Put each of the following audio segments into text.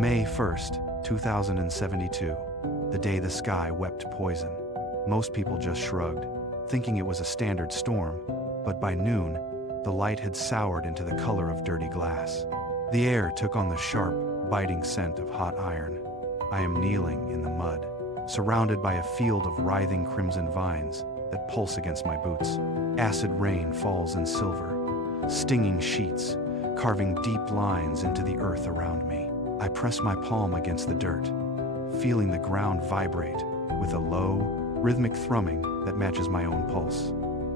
May 1st, 2072, the day the sky wept poison. Most people just shrugged, thinking it was a standard storm, but by noon, the light had soured into the color of dirty glass. The air took on the sharp, biting scent of hot iron. I am kneeling in the mud, surrounded by a field of writhing crimson vines that pulse against my boots. Acid rain falls in silver, stinging sheets, carving deep lines into the earth around me. I press my palm against the dirt, feeling the ground vibrate with a low, rhythmic thrumming that matches my own pulse.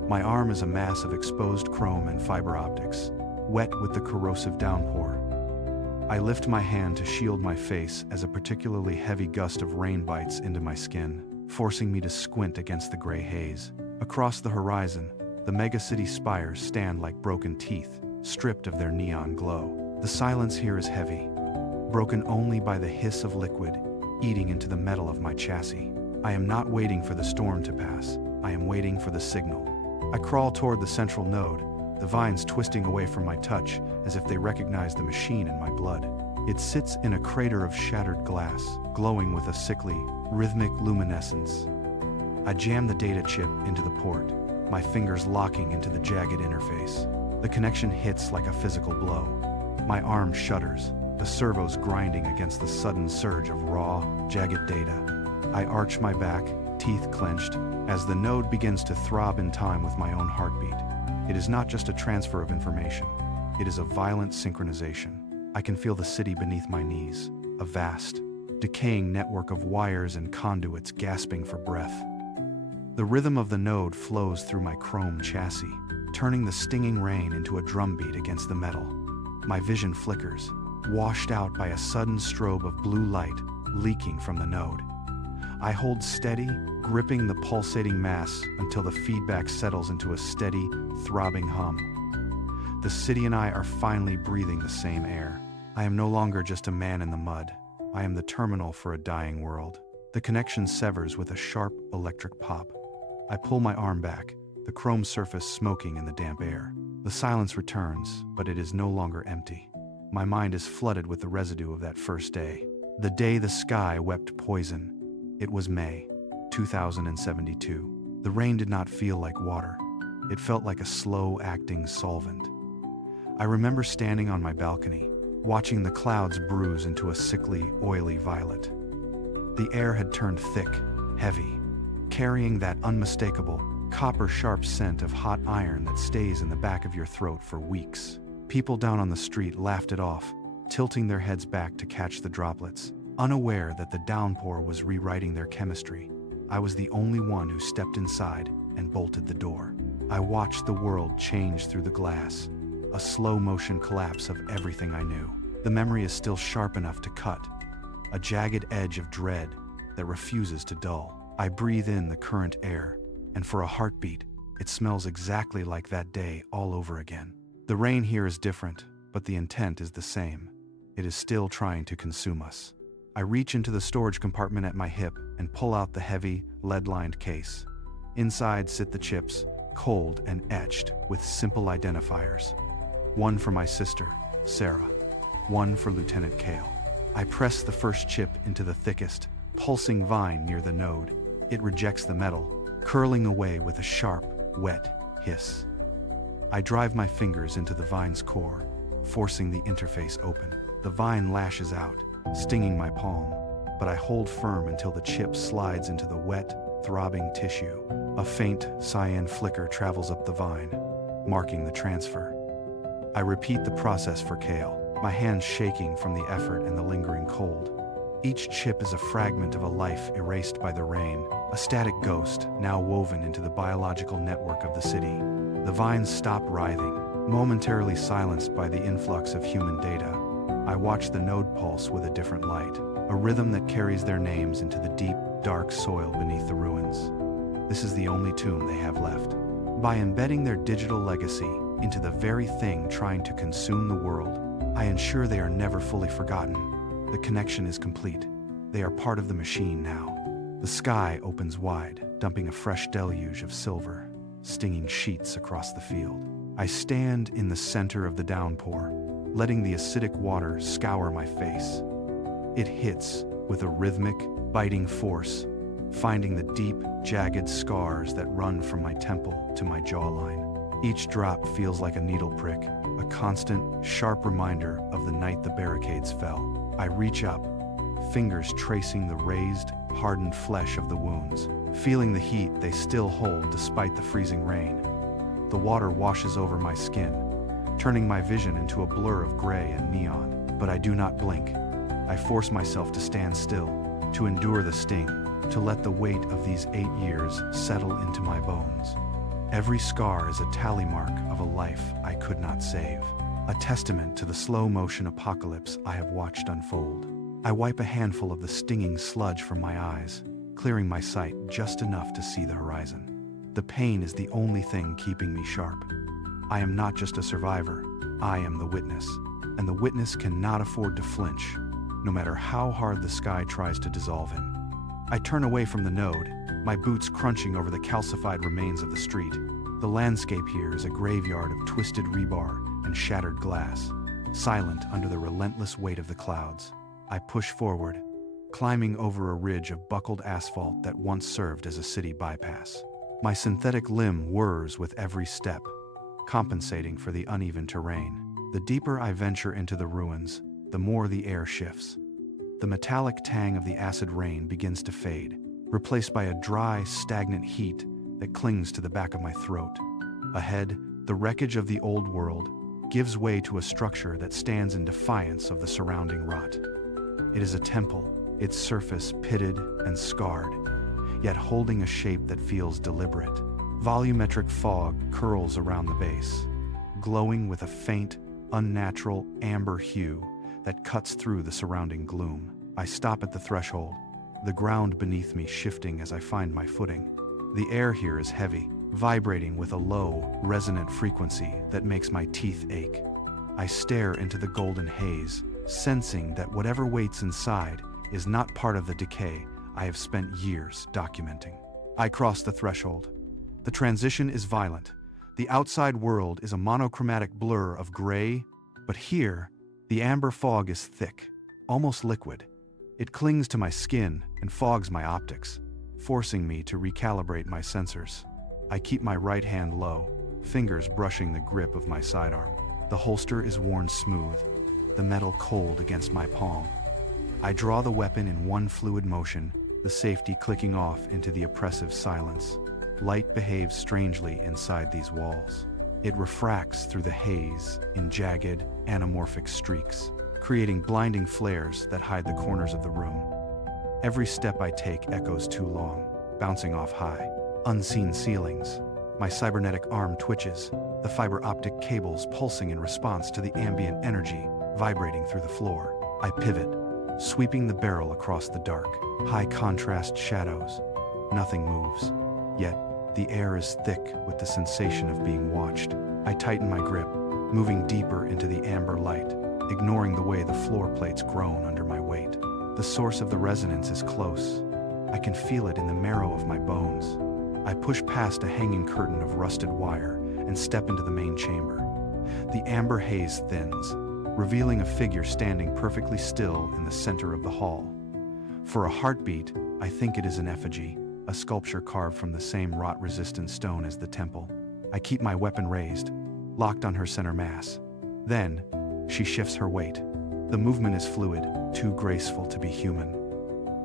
My arm is a mass of exposed chrome and fiber optics, wet with the corrosive downpour. I lift my hand to shield my face as a particularly heavy gust of rain bites into my skin, forcing me to squint against the gray haze. Across the horizon, the megacity spires stand like broken teeth, stripped of their neon glow. The silence here is heavy, broken only by the hiss of liquid eating into the metal of my chassis. I am not waiting for the storm to pass. I am waiting for the signal. I crawl toward the central node, the vines twisting away from my touch as if they recognize the machine in my blood. It sits in a crater of shattered glass, glowing with a sickly, rhythmic luminescence. I jam the data chip into the port, my fingers locking into the jagged interface. The connection hits like a physical blow. My arm shudders, the servos grinding against the sudden surge of raw, jagged data. I arch my back, teeth clenched, as the node begins to throb in time with my own heartbeat. It is not just a transfer of information. It is a violent synchronization. I can feel the city beneath my knees, a vast, decaying network of wires and conduits gasping for breath. The rhythm of the node flows through my chrome chassis, turning the stinging rain into a drumbeat against the metal. My vision flickers, washed out by a sudden strobe of blue light leaking from the node. I hold steady, gripping the pulsating mass until the feedback settles into a steady, throbbing hum. The city and I are finally breathing the same air. I am no longer just a man in the mud. I am the terminal for a dying world. The connection severs with a sharp electric pop. I pull my arm back, the chrome surface smoking in the damp air. The silence returns, but it is no longer empty. My mind is flooded with the residue of that first day. The day the sky wept poison. It was May 2072. The rain did not feel like water. It felt like a slow-acting solvent. I remember standing on my balcony, watching the clouds bruise into a sickly, oily violet. The air had turned thick, heavy, carrying that unmistakable, copper-sharp scent of hot iron that stays in the back of your throat for weeks. People down on the street laughed it off, tilting their heads back to catch the droplets, unaware that the downpour was rewriting their chemistry. I was the only one who stepped inside and bolted the door. I watched the world change through the glass, a slow-motion collapse of everything I knew. The memory is still sharp enough to cut, a jagged edge of dread that refuses to dull. I breathe in the current air, and for a heartbeat, it smells exactly like that day all over again. The rain here is different, but the intent is the same. It is still trying to consume us. I reach into the storage compartment at my hip and pull out the heavy, lead-lined case. Inside sit the chips, cold and etched with simple identifiers. One for my sister, Sarah. One for Lieutenant Kale. I press the first chip into the thickest, pulsing vine near the node. It rejects the metal, curling away with a sharp, wet hiss. I drive my fingers into the vine's core, forcing the interface open. The vine lashes out, stinging my palm, but I hold firm until the chip slides into the wet, throbbing tissue. A faint, cyan flicker travels up the vine, marking the transfer. I repeat the process for Kale, my hands shaking from the effort and the lingering cold. Each chip is a fragment of a life erased by the rain, a static ghost now woven into the biological network of the city. The vines stop writhing, momentarily silenced by the influx of human data. I watch the node pulse with a different light, a rhythm that carries their names into the deep, dark soil beneath the ruins. This is the only tomb they have left. By embedding their digital legacy into the very thing trying to consume the world, I ensure they are never fully forgotten. The connection is complete. They are part of the machine now. The sky opens wide, dumping a fresh deluge of silver, stinging sheets across the field. I stand in the center of the downpour, letting the acidic water scour my face. It hits with a rhythmic, biting force, finding the deep, jagged scars that run from my temple to my jawline. Each drop feels like a needle prick, a constant, sharp reminder of the night the barricades fell. I reach up, fingers tracing the raised, hardened flesh of the wounds, feeling the heat they still hold despite the freezing rain. The water washes over my skin, turning my vision into a blur of gray and neon. But I do not blink. I force myself to stand still, to endure the sting, to let the weight of these 8 years settle into my bones. Every scar is a tally mark of a life I could not save, a testament to the slow-motion apocalypse I have watched unfold. I wipe a handful of the stinging sludge from my eyes, clearing my sight just enough to see the horizon. The pain is the only thing keeping me sharp. I am not just a survivor, I am the witness, and the witness cannot afford to flinch, no matter how hard the sky tries to dissolve him. I turn away from the node, my boots crunching over the calcified remains of the street. The landscape here is a graveyard of twisted rebar and shattered glass, silent under the relentless weight of the clouds. I push forward, climbing over a ridge of buckled asphalt that once served as a city bypass. My synthetic limb whirs with every step, compensating for the uneven terrain. The deeper I venture into the ruins, the more the air shifts. The metallic tang of the acid rain begins to fade, replaced by a dry, stagnant heat that clings to the back of my throat. Ahead, the wreckage of the old world gives way to a structure that stands in defiance of the surrounding rot. It is a temple, its surface pitted and scarred, yet holding a shape that feels deliberate. Volumetric fog curls around the base, glowing with a faint, unnatural amber hue that cuts through the surrounding gloom. I stop at the threshold, the ground beneath me shifting as I find my footing. The air here is heavy, vibrating with a low, resonant frequency that makes my teeth ache. I stare into the golden haze, sensing that whatever waits inside is not part of the decay I have spent years documenting. I cross the threshold. The transition is violent. The outside world is a monochromatic blur of gray, but here, the amber fog is thick, almost liquid. It clings to my skin and fogs my optics, forcing me to recalibrate my sensors. I keep my right hand low, fingers brushing the grip of my sidearm. The holster is worn smooth, the metal cold against my palm. I draw the weapon in one fluid motion, the safety clicking off into the oppressive silence. Light behaves strangely inside these walls. It refracts through the haze in jagged, anamorphic streaks, creating blinding flares that hide the corners of the room. Every step I take echoes too long, bouncing off high, unseen ceilings. My cybernetic arm twitches, the fiber optic cables pulsing in response to the ambient energy vibrating through the floor. I pivot, sweeping the barrel across the dark, high-contrast shadows. Nothing moves, yet the air is thick with the sensation of being watched. I tighten my grip, moving deeper into the amber light, ignoring the way the floor plates groan under my weight. The source of the resonance is close. I can feel it in the marrow of my bones. I push past a hanging curtain of rusted wire and step into the main chamber. The amber haze thins, revealing a figure standing perfectly still in the center of the hall. For a heartbeat, I think it is an effigy, a sculpture carved from the same rot-resistant stone as the temple. I keep my weapon raised, locked on her center mass. Then, she shifts her weight. The movement is fluid, too graceful to be human.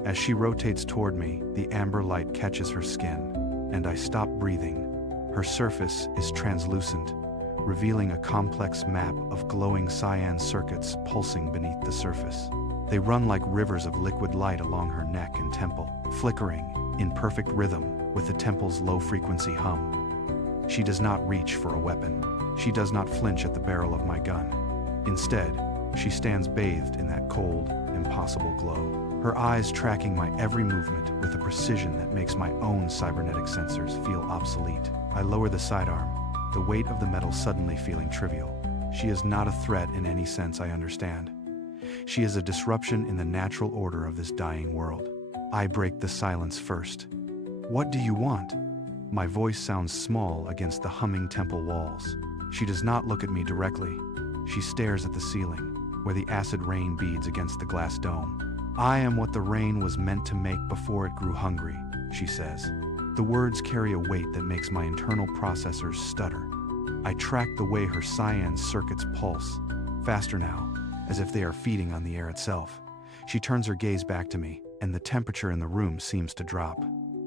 As she rotates toward me, the amber light catches her skin, and I stop breathing. Her surface is translucent, revealing a complex map of glowing cyan circuits pulsing beneath the surface. They run like rivers of liquid light along her neck and temple, flickering in perfect rhythm with the temple's low-frequency hum. She does not reach for a weapon. She does not flinch at the barrel of my gun. Instead, she stands bathed in that cold, impossible glow, her eyes tracking my every movement with a precision that makes my own cybernetic sensors feel obsolete. I lower the sidearm, the weight of the metal suddenly feeling trivial. She is not a threat in any sense I understand. She is a disruption in the natural order of this dying world. I break the silence first. What do you want? My voice sounds small against the humming temple walls. She does not look at me directly. She stares at the ceiling, where the acid rain beads against the glass dome. I am what the rain was meant to make before it grew hungry, she says. The words carry a weight that makes my internal processors stutter. I track the way her cyan circuits pulse, faster now, as if they are feeding on the air itself. She turns her gaze back to me, and the temperature in the room seems to drop.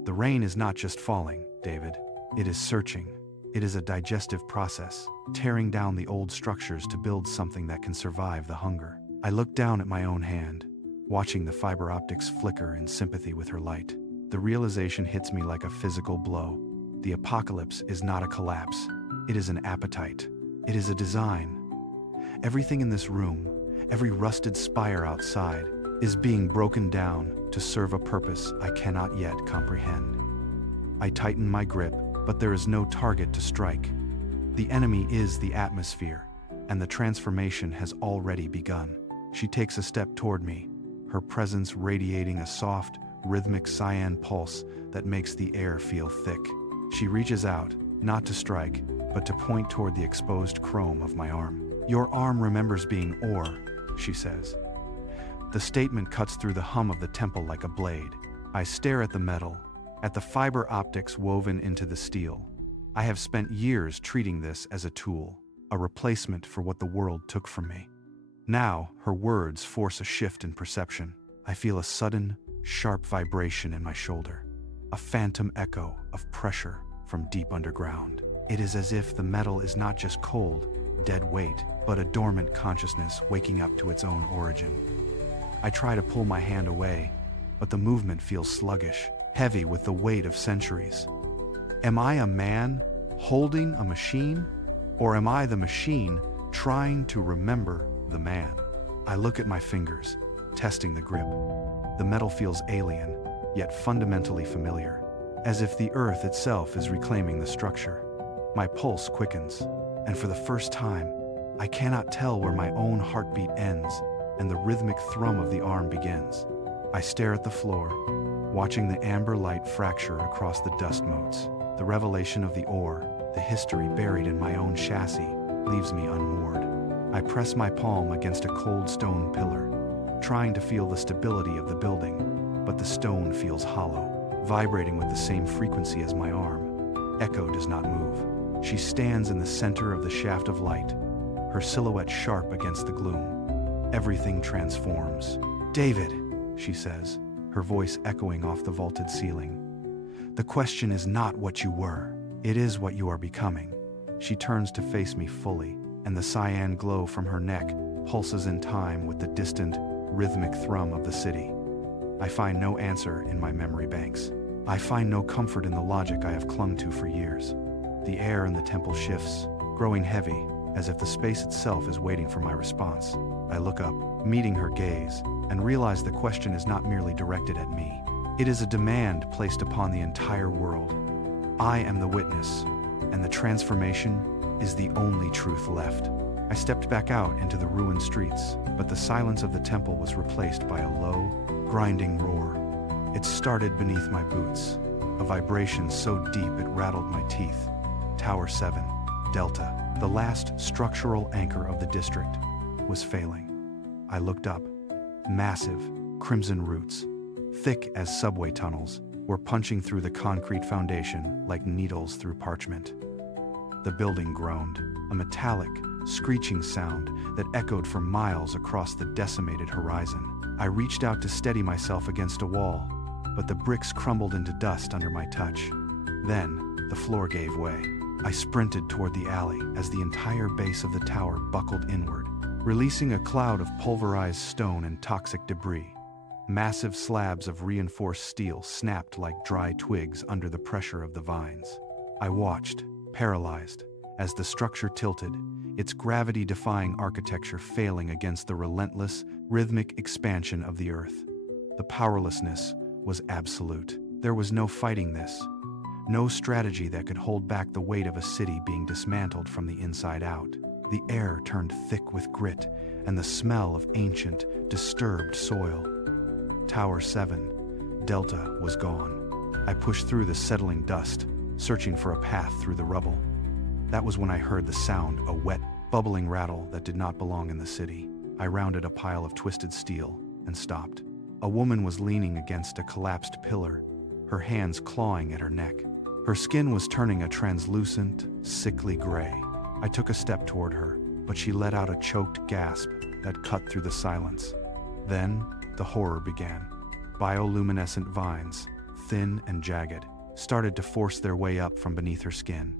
The rain is not just falling, David. It is searching. It is a digestive process, tearing down the old structures to build something that can survive the hunger. I look down at my own hand, watching the fiber optics flicker in sympathy with her light. The realization hits me like a physical blow. The apocalypse is not a collapse. It is an appetite. It is a design. Everything in this room, every rusted spire outside, is being broken down to serve a purpose I cannot yet comprehend. I tighten my grip, but there is no target to strike. The enemy is the atmosphere, and the transformation has already begun. She takes a step toward me, her presence radiating a soft, rhythmic cyan pulse that makes the air feel thick. She reaches out, not to strike, but to point toward the exposed chrome of my arm. Your arm remembers being ore, she says. The statement cuts through the hum of the temple like a blade. I stare at the metal, at the fiber optics woven into the steel. I have spent years treating this as a tool, a replacement for what the world took from me. Now, her words force a shift in perception. I feel a sudden, sharp vibration in my shoulder, a phantom echo of pressure from deep underground. It is as if the metal is not just cold, dead weight, but a dormant consciousness waking up to its own origin. I try to pull my hand away, but the movement feels sluggish, heavy with the weight of centuries. Am I a man holding a machine? Or am I the machine trying to remember the man? I look at my fingers, testing the grip. The metal feels alien, yet fundamentally familiar, as if the earth itself is reclaiming the structure. My pulse quickens, and for the first time, I cannot tell where my own heartbeat ends and the rhythmic thrum of the arm begins. I stare at the floor, watching the amber light fracture across the dust motes. The revelation of the ore, the history buried in my own chassis, leaves me unmoored. I press my palm against a cold stone pillar, trying to feel the stability of the building, but the stone feels hollow, vibrating with the same frequency as my arm. Echo does not move. She stands in the center of the shaft of light, her silhouette sharp against the gloom. Everything transforms. David, she says, her voice echoing off the vaulted ceiling. The question is not what you were, it is what you are becoming. She turns to face me fully, and the cyan glow from her neck pulses in time with the distant, rhythmic thrum of the city. I find no answer in my memory banks. I find no comfort in the logic I have clung to for years. The air in the temple shifts, growing heavy, as if the space itself is waiting for my response. I look up, meeting her gaze, and realize the question is not merely directed at me. It is a demand placed upon the entire world. I am the witness, and the transformation is the only truth left. I stepped back out into the ruined streets, but the silence of the temple was replaced by a low, grinding roar. It started beneath my boots, a vibration so deep it rattled my teeth. Tower 7, Delta, the last structural anchor of the district, was failing. I looked up. Massive, crimson roots, thick as subway tunnels, were punching through the concrete foundation like needles through parchment. The building groaned, a metallic, screeching sound that echoed for miles across the decimated horizon. I reached out to steady myself against a wall, but the bricks crumbled into dust under my touch. Then, the floor gave way. I sprinted toward the alley as the entire base of the tower buckled inward, releasing a cloud of pulverized stone and toxic debris. Massive slabs of reinforced steel snapped like dry twigs under the pressure of the vines. I watched, paralyzed, as the structure tilted, its gravity-defying architecture failing against the relentless, rhythmic expansion of the earth. The powerlessness was absolute. There was no fighting this, no strategy that could hold back the weight of a city being dismantled from the inside out. The air turned thick with grit and the smell of ancient, disturbed soil. Tower 7, Delta, was gone. I pushed through the settling dust, searching for a path through the rubble. That was when I heard the sound, a wet, bubbling rattle that did not belong in the city. I rounded a pile of twisted steel and stopped. A woman was leaning against a collapsed pillar, her hands clawing at her neck. Her skin was turning a translucent, sickly gray. I took a step toward her, but she let out a choked gasp that cut through the silence. Then, the horror began. Bioluminescent vines, thin and jagged, started to force their way up from beneath her skin.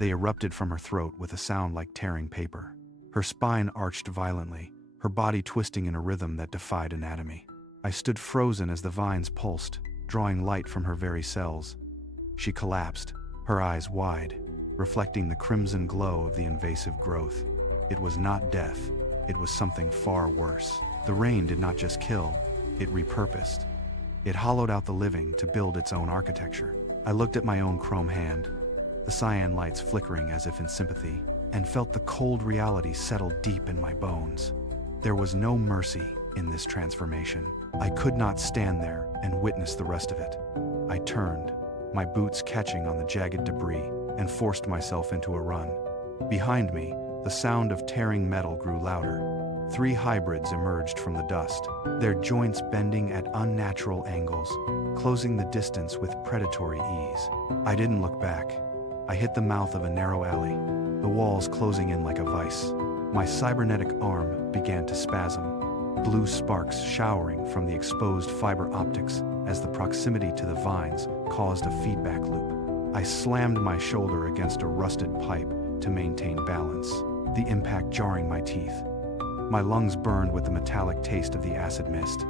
They erupted from her throat with a sound like tearing paper. Her spine arched violently, her body twisting in a rhythm that defied anatomy. I stood frozen as the vines pulsed, drawing light from her very cells. She collapsed, her eyes wide, reflecting the crimson glow of the invasive growth. It was not death, it was something far worse. The rain did not just kill, it repurposed. It hollowed out the living to build its own architecture. I looked at my own chrome hand, the cyan lights flickering as if in sympathy, and felt the cold reality settle deep in my bones. There was no mercy in this transformation. I could not stand there and witness the rest of it. I turned, my boots catching on the jagged debris, and forced myself into a run. Behind me, the sound of tearing metal grew louder. 3 hybrids emerged from the dust, their joints bending at unnatural angles, closing the distance with predatory ease. I didn't look back. I hit the mouth of a narrow alley, the walls closing in like a vice. My cybernetic arm began to spasm, blue sparks showering from the exposed fiber optics as the proximity to the vines caused a feedback loop. I slammed my shoulder against a rusted pipe to maintain balance, the impact jarring my teeth. My lungs burned with the metallic taste of the acid mist.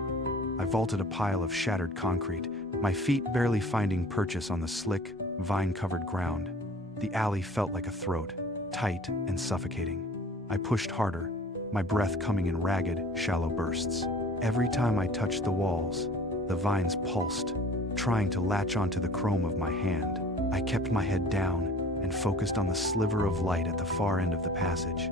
I vaulted a pile of shattered concrete, my feet barely finding purchase on the slick, vine-covered ground. The alley felt like a throat, tight and suffocating. I pushed harder, my breath coming in ragged, shallow bursts. Every time I touched the walls, the vines pulsed, trying to latch onto the chrome of my hand. I kept my head down and focused on the sliver of light at the far end of the passage.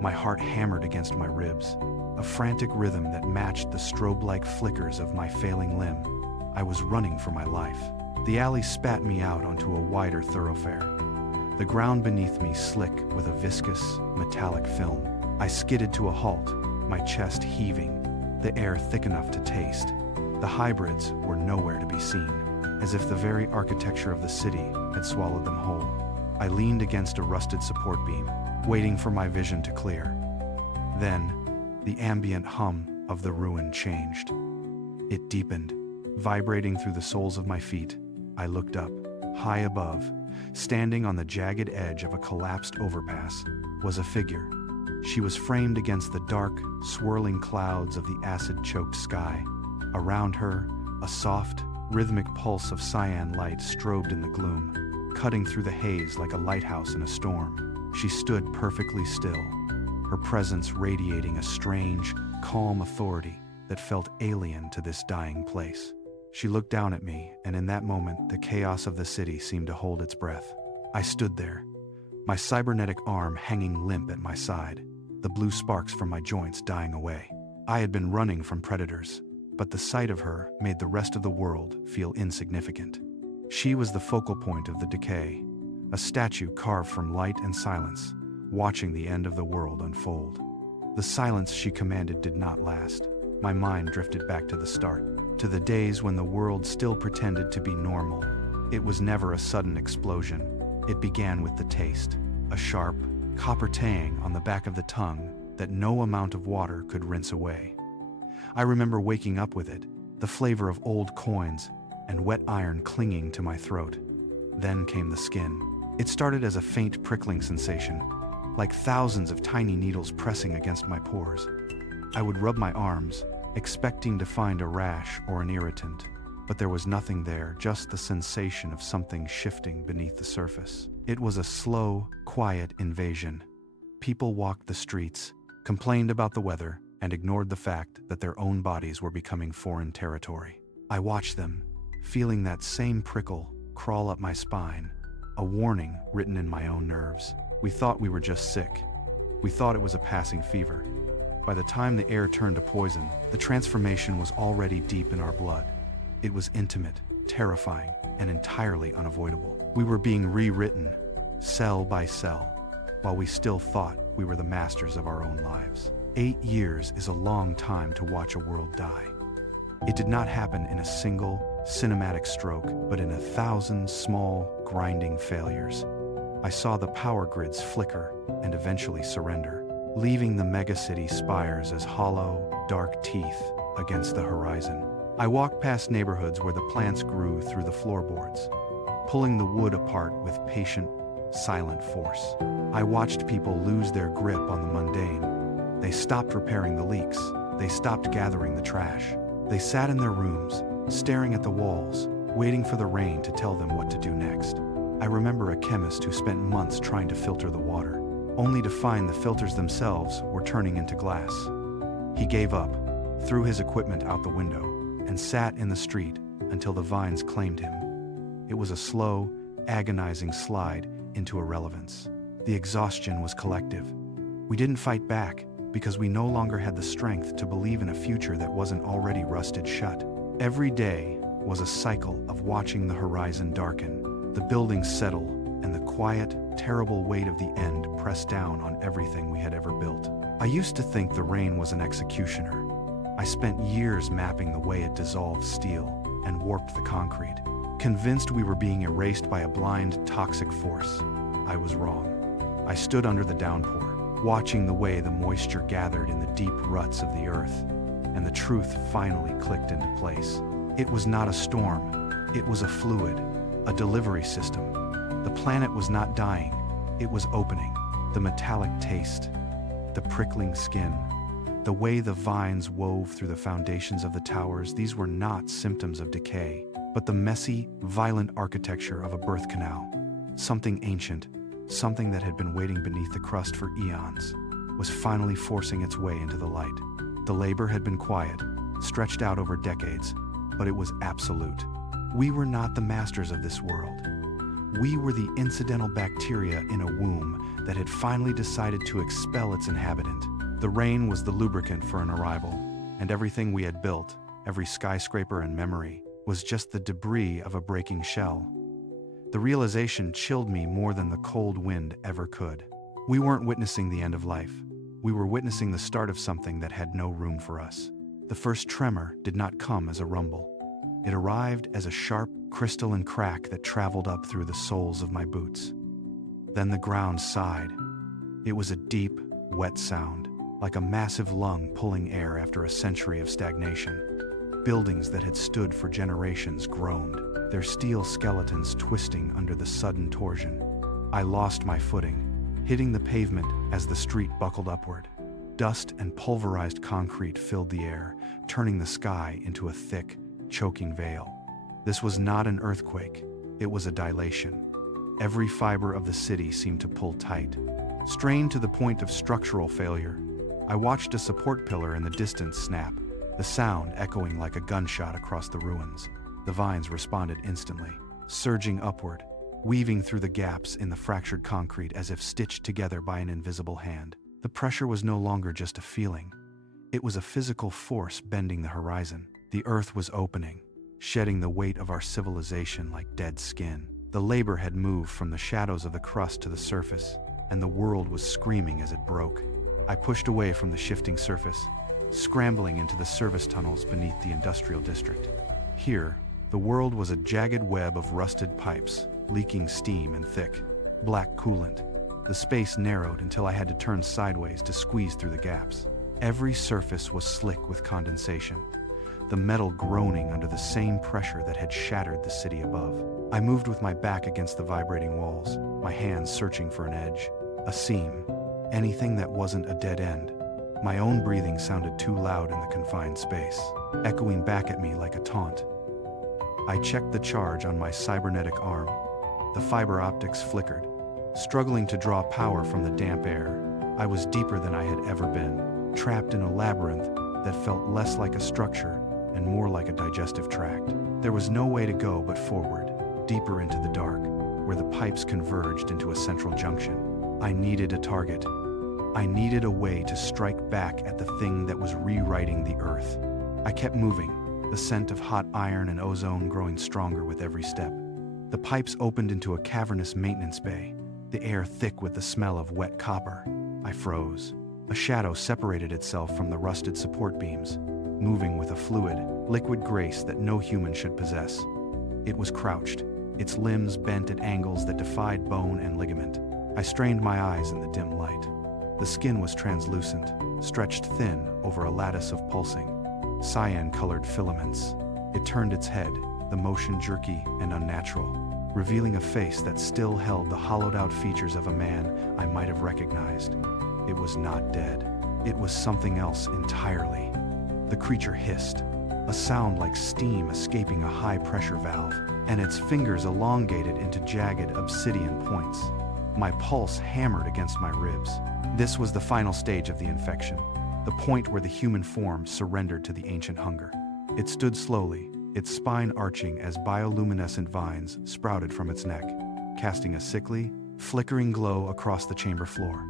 My heart hammered against my ribs, a frantic rhythm that matched the strobe-like flickers of my failing limb. I was running for my life. The alley spat me out onto a wider thoroughfare, the ground beneath me slick with a viscous, metallic film. I skidded to a halt, my chest heaving, the air thick enough to taste. The hybrids were nowhere to be seen, as if the very architecture of the city had swallowed them whole. I leaned against a rusted support beam, waiting for my vision to clear. Then, the ambient hum of the ruin changed. It deepened, vibrating through the soles of my feet. I looked up. High above, standing on the jagged edge of a collapsed overpass, was a figure. She was framed against the dark, swirling clouds of the acid-choked sky. Around her, a soft, rhythmic pulse of cyan light strobed in the gloom, cutting through the haze like a lighthouse in a storm. She stood perfectly still, her presence radiating a strange, calm authority that felt alien to this dying place. She looked down at me, and in that moment, the chaos of the city seemed to hold its breath. I stood there, my cybernetic arm hanging limp at my side, the blue sparks from my joints dying away. I had been running from predators, but the sight of her made the rest of the world feel insignificant. She was the focal point of the decay, a statue carved from light and silence, watching the end of the world unfold. The silence she commanded did not last. My mind drifted back to the start, to the days when the world still pretended to be normal. It was never a sudden explosion. It began with the taste, a sharp, copper tang on the back of the tongue that no amount of water could rinse away. I remember waking up with it, the flavor of old coins and wet iron clinging to my throat. Then came the skin. It started as a faint prickling sensation, like thousands of tiny needles pressing against my pores. I would rub my arms, expecting to find a rash or an irritant, but there was nothing there, just the sensation of something shifting beneath the surface. It was a slow, quiet invasion. People walked the streets, complained about the weather, and ignored the fact that their own bodies were becoming foreign territory. I watched them, feeling that same prickle crawl up my spine, a warning written in my own nerves. We thought we were just sick. We thought it was a passing fever. By the time the air turned to poison, the transformation was already deep in our blood. It was intimate, terrifying, and entirely unavoidable. We were being rewritten, cell by cell, while we still thought we were the masters of our own lives. 8 years is a long time to watch a world die. It did not happen in a single, cinematic stroke, but in 1,000 small, grinding failures. I saw the power grids flicker and eventually surrender, leaving the megacity spires as hollow, dark teeth against the horizon. I walked past neighborhoods where the plants grew through the floorboards, pulling the wood apart with patient, silent force. I watched people lose their grip on the mundane. They stopped repairing the leaks. They stopped gathering the trash. They sat in their rooms, staring at the walls, waiting for the rain to tell them what to do next. I remember a chemist who spent months trying to filter the water, only to find the filters themselves were turning into glass. He gave up, threw his equipment out the window, and sat in the street until the vines claimed him. It was a slow, agonizing slide into irrelevance. The exhaustion was collective. We didn't fight back because we no longer had the strength to believe in a future that wasn't already rusted shut. Every day was a cycle of watching the horizon darken, the buildings settle, and the quiet, terrible weight of the end press down on everything we had ever built. I used to think the rain was an executioner. I spent years mapping the way it dissolved steel and warped the concrete, convinced we were being erased by a blind, toxic force. I was wrong. I stood under the downpour, watching the way the moisture gathered in the deep ruts of the earth, and the truth finally clicked into place. It was not a storm. It was a fluid, a delivery system. The planet was not dying. It was opening. The metallic taste, the prickling skin, the way the vines wove through the foundations of the towers, these were not symptoms of decay, but the messy, violent architecture of a birth canal. Something ancient, something that had been waiting beneath the crust for eons, was finally forcing its way into the light. The labor had been quiet, stretched out over decades, but it was absolute. We were not the masters of this world. We were the incidental bacteria in a womb that had finally decided to expel its inhabitant. The rain was the lubricant for an arrival, and everything we had built, every skyscraper and memory, was just the debris of a breaking shell. The realization chilled me more than the cold wind ever could. We weren't witnessing the end of life. We were witnessing the start of something that had no room for us. The first tremor did not come as a rumble. It arrived as a sharp, crystalline crack that traveled up through the soles of my boots. Then the ground sighed. It was a deep, wet sound, like a massive lung pulling air after a century of stagnation. Buildings that had stood for generations groaned, their steel skeletons twisting under the sudden torsion. I lost my footing, hitting the pavement as the street buckled upward. Dust and pulverized concrete filled the air, turning the sky into a thick, choking veil. This was not an earthquake, it was a dilation. Every fiber of the city seemed to pull tight. Strained to the point of structural failure, I watched a support pillar in the distance snap, the sound echoing like a gunshot across the ruins. The vines responded instantly, surging upward, weaving through the gaps in the fractured concrete as if stitched together by an invisible hand. The pressure was no longer just a feeling. It was a physical force bending the horizon. The earth was opening, shedding the weight of our civilization like dead skin. The labor had moved from the shadows of the crust to the surface, and the world was screaming as it broke. I pushed away from the shifting surface, scrambling into the service tunnels beneath the industrial district. Here, the world was a jagged web of rusted pipes, leaking steam and thick, black coolant. The space narrowed until I had to turn sideways to squeeze through the gaps. Every surface was slick with condensation, the metal groaning under the same pressure that had shattered the city above. I moved with my back against the vibrating walls, my hands searching for an edge, a seam, anything that wasn't a dead end. My own breathing sounded too loud in the confined space, echoing back at me like a taunt. I checked the charge on my cybernetic arm. The fiber optics flickered, struggling to draw power from the damp air. I was deeper than I had ever been, trapped in a labyrinth that felt less like a structure and more like a digestive tract. There was no way to go but forward, deeper into the dark, where the pipes converged into a central junction. I needed a target. I needed a way to strike back at the thing that was rewriting the earth. I kept moving, the scent of hot iron and ozone growing stronger with every step. The pipes opened into a cavernous maintenance bay, the air thick with the smell of wet copper. I froze. A shadow separated itself from the rusted support beams. moving with a fluid, liquid grace that no human should possess. It was crouched, its limbs bent at angles that defied bone and ligament. I strained my eyes in the dim light. The skin was translucent, stretched thin over a lattice of pulsing, cyan-colored filaments. It turned its head, the motion jerky and unnatural, revealing a face that still held the hollowed-out features of a man I might have recognized. It was not dead. It was something else entirely. The creature hissed, a sound like steam escaping a high-pressure valve, and its fingers elongated into jagged obsidian points. My pulse hammered against my ribs. This was the final stage of the infection, the point where the human form surrendered to the ancient hunger. It stood slowly, its spine arching as bioluminescent vines sprouted from its neck, casting a sickly, flickering glow across the chamber floor.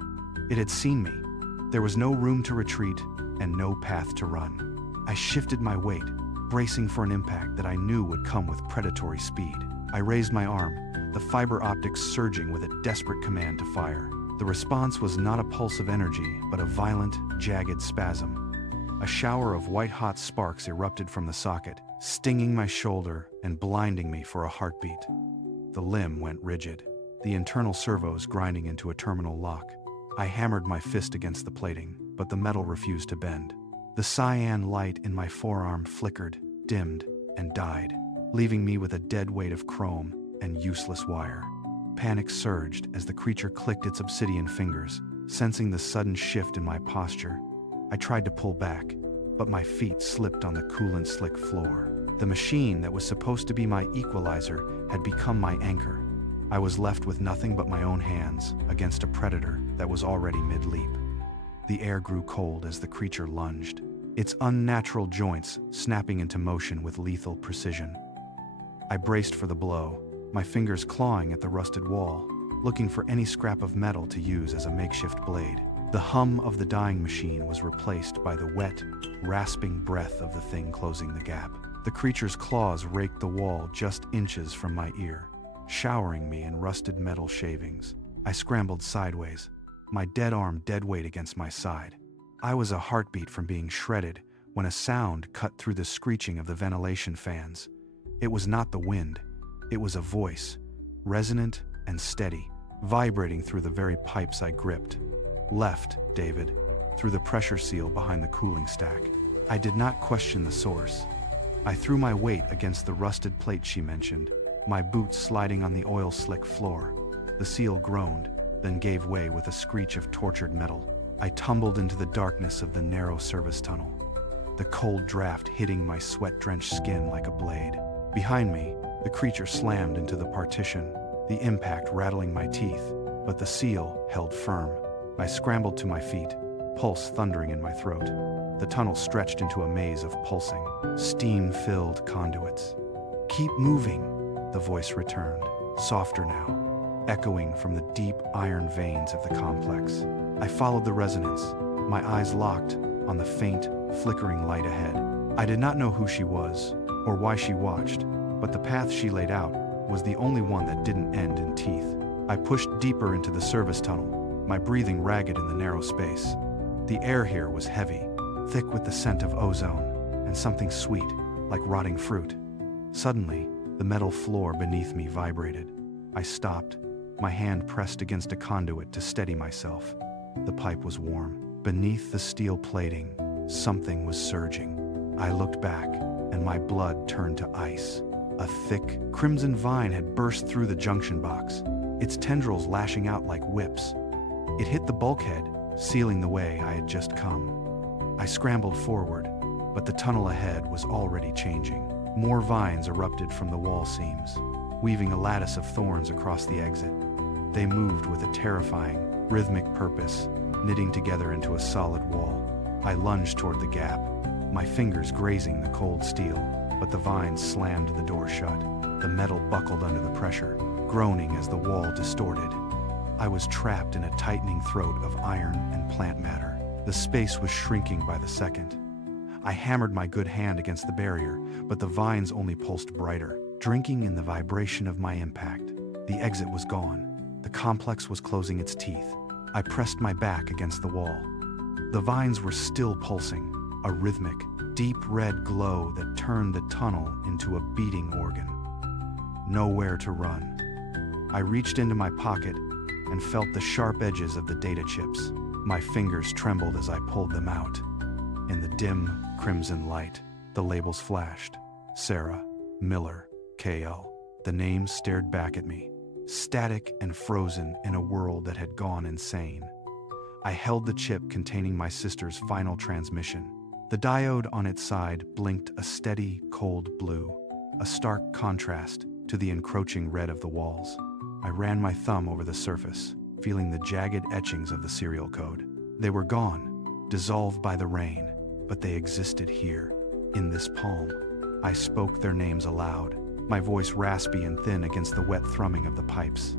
It had seen me. There was no room to retreat and no path to run. I shifted my weight, bracing for an impact that I knew would come with predatory speed. I raised my arm, the fiber optics surging with a desperate command to fire. The response was not a pulse of energy, but a violent, jagged spasm. A shower of white-hot sparks erupted from the socket, stinging my shoulder and blinding me for a heartbeat. The limb went rigid, the internal servos grinding into a terminal lock. I hammered my fist against the plating, but the metal refused to bend. The cyan light in my forearm flickered, dimmed, and died, leaving me with a dead weight of chrome and useless wire. Panic surged as the creature clicked its obsidian fingers, sensing the sudden shift in my posture. I tried to pull back, but my feet slipped on the coolant-slick floor. The machine that was supposed to be my equalizer had become my anchor. I was left with nothing but my own hands against a predator that was already mid-leap. The air grew cold as the creature lunged, its unnatural joints snapping into motion with lethal precision. I braced for the blow, my fingers clawing at the rusted wall, looking for any scrap of metal to use as a makeshift blade. The hum of the dying machine was replaced by the wet, rasping breath of the thing closing the gap. The creature's claws raked the wall just inches from my ear, showering me in rusted metal shavings. I scrambled sideways, my dead arm dead weight against my side. I was a heartbeat from being shredded when a sound cut through the screeching of the ventilation fans. It was not the wind. It was a voice, resonant and steady, vibrating through the very pipes I gripped. Left, David, through the pressure seal behind the cooling stack. I did not question the source. I threw my weight against the rusted plate she mentioned, my boots sliding on the oil-slick floor. The seal groaned, then gave way with a screech of tortured metal. I tumbled into the darkness of the narrow service tunnel, the cold draft hitting my sweat-drenched skin like a blade. Behind me, the creature slammed into the partition, the impact rattling my teeth, but the seal held firm. I scrambled to my feet, pulse thundering in my throat. The tunnel stretched into a maze of pulsing, steam-filled conduits. "Keep moving," the voice returned, softer now, echoing from the deep iron veins of the complex. I followed the resonance, my eyes locked on the faint, flickering light ahead. I did not know who she was, or why she watched, but the path she laid out was the only one that didn't end in teeth. I pushed deeper into the service tunnel, my breathing ragged in the narrow space. The air here was heavy, thick with the scent of ozone, and something sweet, like rotting fruit. Suddenly, the metal floor beneath me vibrated. I stopped, my hand pressed against a conduit to steady myself. The pipe was warm. Beneath the steel plating, something was surging. I looked back, and my blood turned to ice. A thick, crimson vine had burst through the junction box, its tendrils lashing out like whips. It hit the bulkhead, sealing the way I had just come. I scrambled forward, but the tunnel ahead was already changing. More vines erupted from the wall seams, weaving a lattice of thorns across the exit. They moved with a terrifying, rhythmic purpose, knitting together into a solid wall. I lunged toward the gap, my fingers grazing the cold steel, but the vines slammed the door shut. The metal buckled under the pressure, groaning as the wall distorted. I was trapped in a tightening throat of iron and plant matter. The space was shrinking by the second. I hammered my good hand against the barrier, but the vines only pulsed brighter, drinking in the vibration of my impact. The exit was gone. The complex was closing its teeth. I pressed my back against the wall. The vines were still pulsing, a rhythmic, deep red glow that turned the tunnel into a beating organ. Nowhere to run. I reached into my pocket and felt the sharp edges of the data chips. My fingers trembled as I pulled them out. In the dim, crimson light, the labels flashed. Sarah, Miller, KL. The names stared back at me, static and frozen in a world that had gone insane. I held the chip containing my sister's final transmission. The diode on its side blinked a steady, cold blue, a stark contrast to the encroaching red of the walls. I ran my thumb over the surface, feeling the jagged etchings of the serial code. They were gone, dissolved by the rain, but they existed here, in this palm. I spoke their names aloud, my voice raspy and thin against the wet thrumming of the pipes.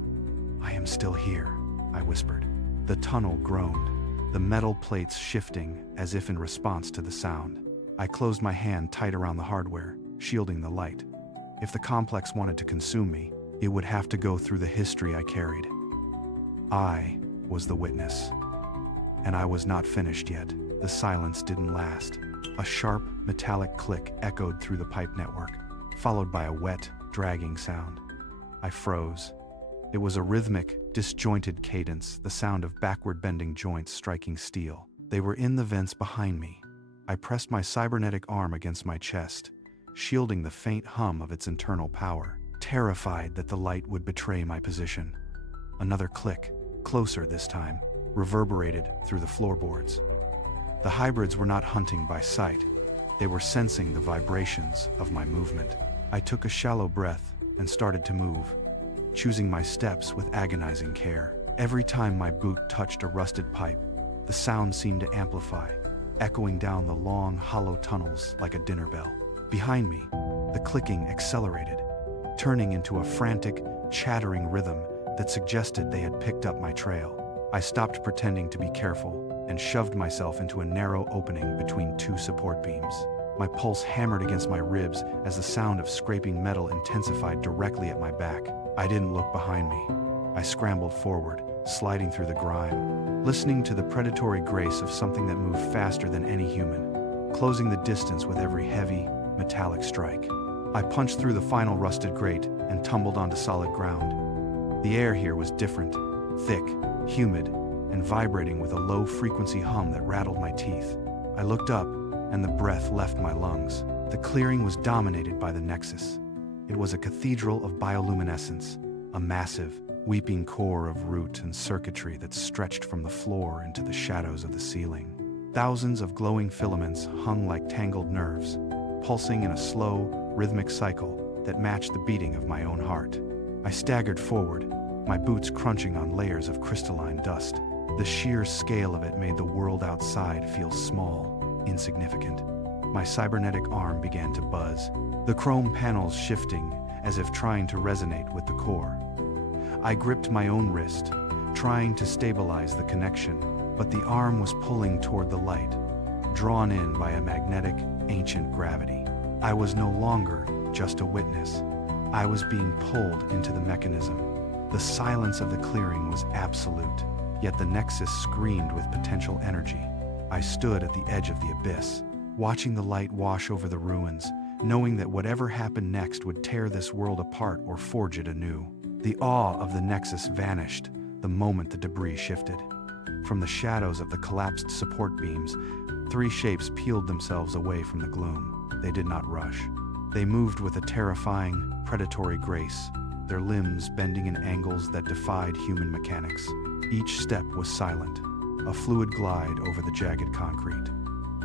"I am still here," I whispered. The tunnel groaned, the metal plates shifting as if in response to the sound. I closed my hand tight around the hardware, shielding the light. If the complex wanted to consume me, it would have to go through the history I carried. I was the witness. And I was not finished yet. The silence didn't last. A sharp, metallic click echoed through the pipe network, followed by a wet, dragging sound. I froze. It was a rhythmic, disjointed cadence, the sound of backward-bending joints striking steel. They were in the vents behind me. I pressed my cybernetic arm against my chest, shielding the faint hum of its internal power, terrified that the light would betray my position. Another click, closer this time, reverberated through the floorboards. The hybrids were not hunting by sight. They were sensing the vibrations of my movement. I took a shallow breath and started to move, choosing my steps with agonizing care. Every time my boot touched a rusted pipe, the sound seemed to amplify, echoing down the long, hollow tunnels like a dinner bell. Behind me, the clicking accelerated, turning into a frantic, chattering rhythm that suggested they had picked up my trail. I stopped pretending to be careful and shoved myself into a narrow opening between two support beams. My pulse hammered against my ribs as the sound of scraping metal intensified directly at my back. I didn't look behind me. I scrambled forward, sliding through the grime, listening to the predatory grace of something that moved faster than any human, closing the distance with every heavy, metallic strike. I punched through the final rusted grate and tumbled onto solid ground. The air here was different, thick, humid, and vibrating with a low-frequency hum that rattled my teeth. I looked up, and the breath left my lungs. The clearing was dominated by the Nexus. It was a cathedral of bioluminescence, a massive, weeping core of root and circuitry that stretched from the floor into the shadows of the ceiling. Thousands of glowing filaments hung like tangled nerves, pulsing in a slow, rhythmic cycle that matched the beating of my own heart. I staggered forward, my boots crunching on layers of crystalline dust. The sheer scale of it made the world outside feel small, insignificant. My cybernetic arm began to buzz, the chrome panels shifting as if trying to resonate with the core. I gripped my own wrist, trying to stabilize the connection, but the arm was pulling toward the light, drawn in by a magnetic, ancient gravity. I was no longer just a witness. I was being pulled into the mechanism. The silence of the clearing was absolute, yet the Nexus screamed with potential energy. I stood at the edge of the abyss, watching the light wash over the ruins, knowing that whatever happened next would tear this world apart or forge it anew. The awe of the Nexus vanished the moment the debris shifted. From the shadows of the collapsed support beams, three shapes peeled themselves away from the gloom. They did not rush. They moved with a terrifying, predatory grace, their limbs bending in angles that defied human mechanics. Each step was silent, a fluid glide over the jagged concrete.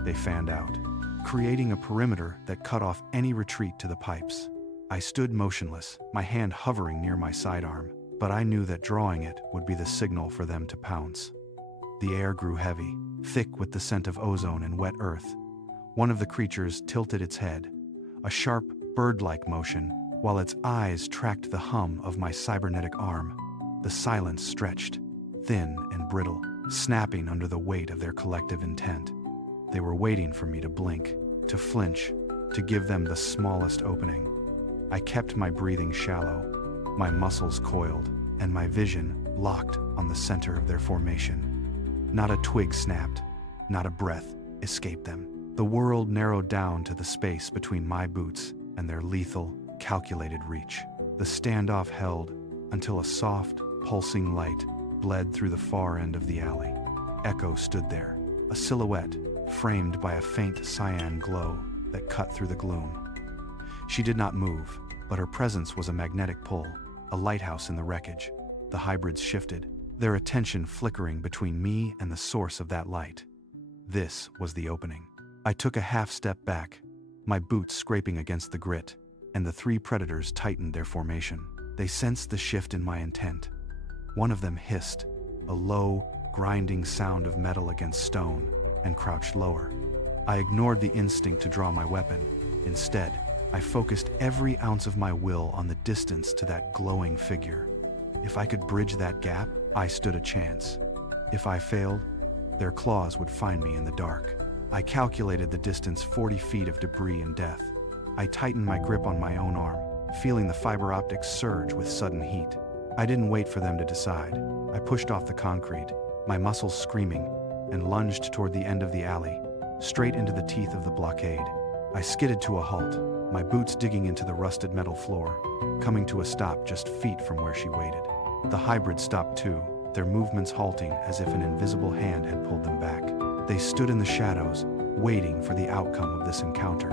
They fanned out, creating a perimeter that cut off any retreat to the pipes. I stood motionless, my hand hovering near my sidearm, but I knew that drawing it would be the signal for them to pounce. The air grew heavy, thick with the scent of ozone and wet earth. One of the creatures tilted its head, a sharp, bird-like motion, while its eyes tracked the hum of my cybernetic arm. The silence stretched, thin and brittle, snapping under the weight of their collective intent. They were waiting for me to blink, to flinch, to give them the smallest opening. I kept my breathing shallow, my muscles coiled, and my vision locked on the center of their formation. Not a twig snapped, not a breath escaped them. The world narrowed down to the space between my boots and their lethal, calculated reach. The standoff held until a soft, pulsing light bled through the far end of the alley. Echo stood there, a silhouette framed by a faint cyan glow that cut through the gloom. She did not move, but her presence was a magnetic pull, a lighthouse in the wreckage. The hybrids shifted, their attention flickering between me and the source of that light. This was the opening. I took a half step back, my boots scraping against the grit, and the three predators tightened their formation. They sensed the shift in my intent. One of them hissed, a low, grinding sound of metal against stone, and crouched lower. I ignored the instinct to draw my weapon. Instead, I focused every ounce of my will on the distance to that glowing figure. If I could bridge that gap, I stood a chance. If I failed, their claws would find me in the dark. I calculated the distance: 40 feet of debris and death. I tightened my grip on my own arm, feeling the fiber optics surge with sudden heat. I didn't wait for them to decide. I pushed off the concrete, my muscles screaming, and lunged toward the end of the alley, straight into the teeth of the blockade. I skidded to a halt, my boots digging into the rusted metal floor, coming to a stop just feet from where she waited. The hybrids stopped too, their movements halting as if an invisible hand had pulled them back. They stood in the shadows, waiting for the outcome of this encounter.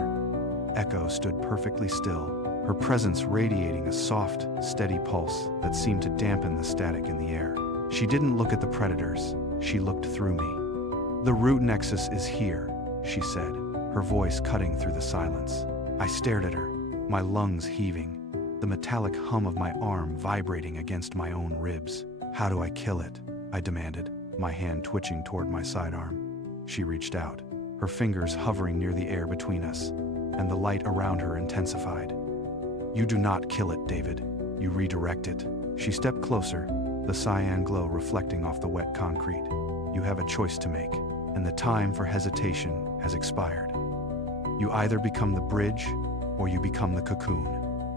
Echo stood perfectly still, her presence radiating a soft, steady pulse that seemed to dampen the static in the air. She didn't look at the predators, she looked through me. "The root nexus is here," she said, her voice cutting through the silence. I stared at her, my lungs heaving, the metallic hum of my arm vibrating against my own ribs. "How do I kill it?" I demanded, my hand twitching toward my sidearm. She reached out, her fingers hovering near the air between us, and the light around her intensified. "You do not kill it, David. You redirect it." She stepped closer, the cyan glow reflecting off the wet concrete. "You have a choice to make, and the time for hesitation has expired. You either become the bridge, or you become the cocoon.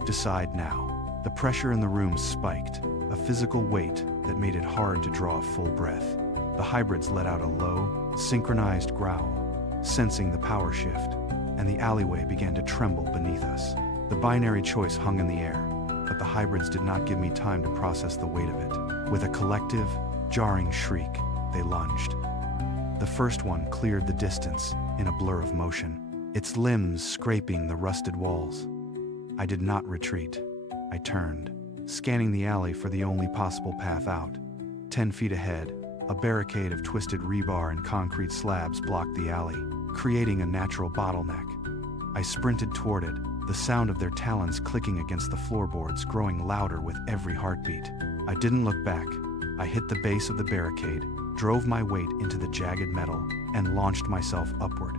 Decide now." The pressure in the room spiked, a physical weight that made it hard to draw a full breath. The hybrids let out a low, synchronized growl, sensing the power shift, and the alleyway began to tremble beneath us. The binary choice hung in the air, but the hybrids did not give me time to process the weight of it. With a collective, jarring shriek, they lunged. The first one cleared the distance in a blur of motion, its limbs scraping the rusted walls. I did not retreat. I turned, scanning the alley for the only possible path out. 10 feet ahead, a barricade of twisted rebar and concrete slabs blocked the alley, creating a natural bottleneck. I sprinted toward it, the sound of their talons clicking against the floorboards growing louder with every heartbeat. I didn't look back. I hit the base of the barricade, drove my weight into the jagged metal, and launched myself upward.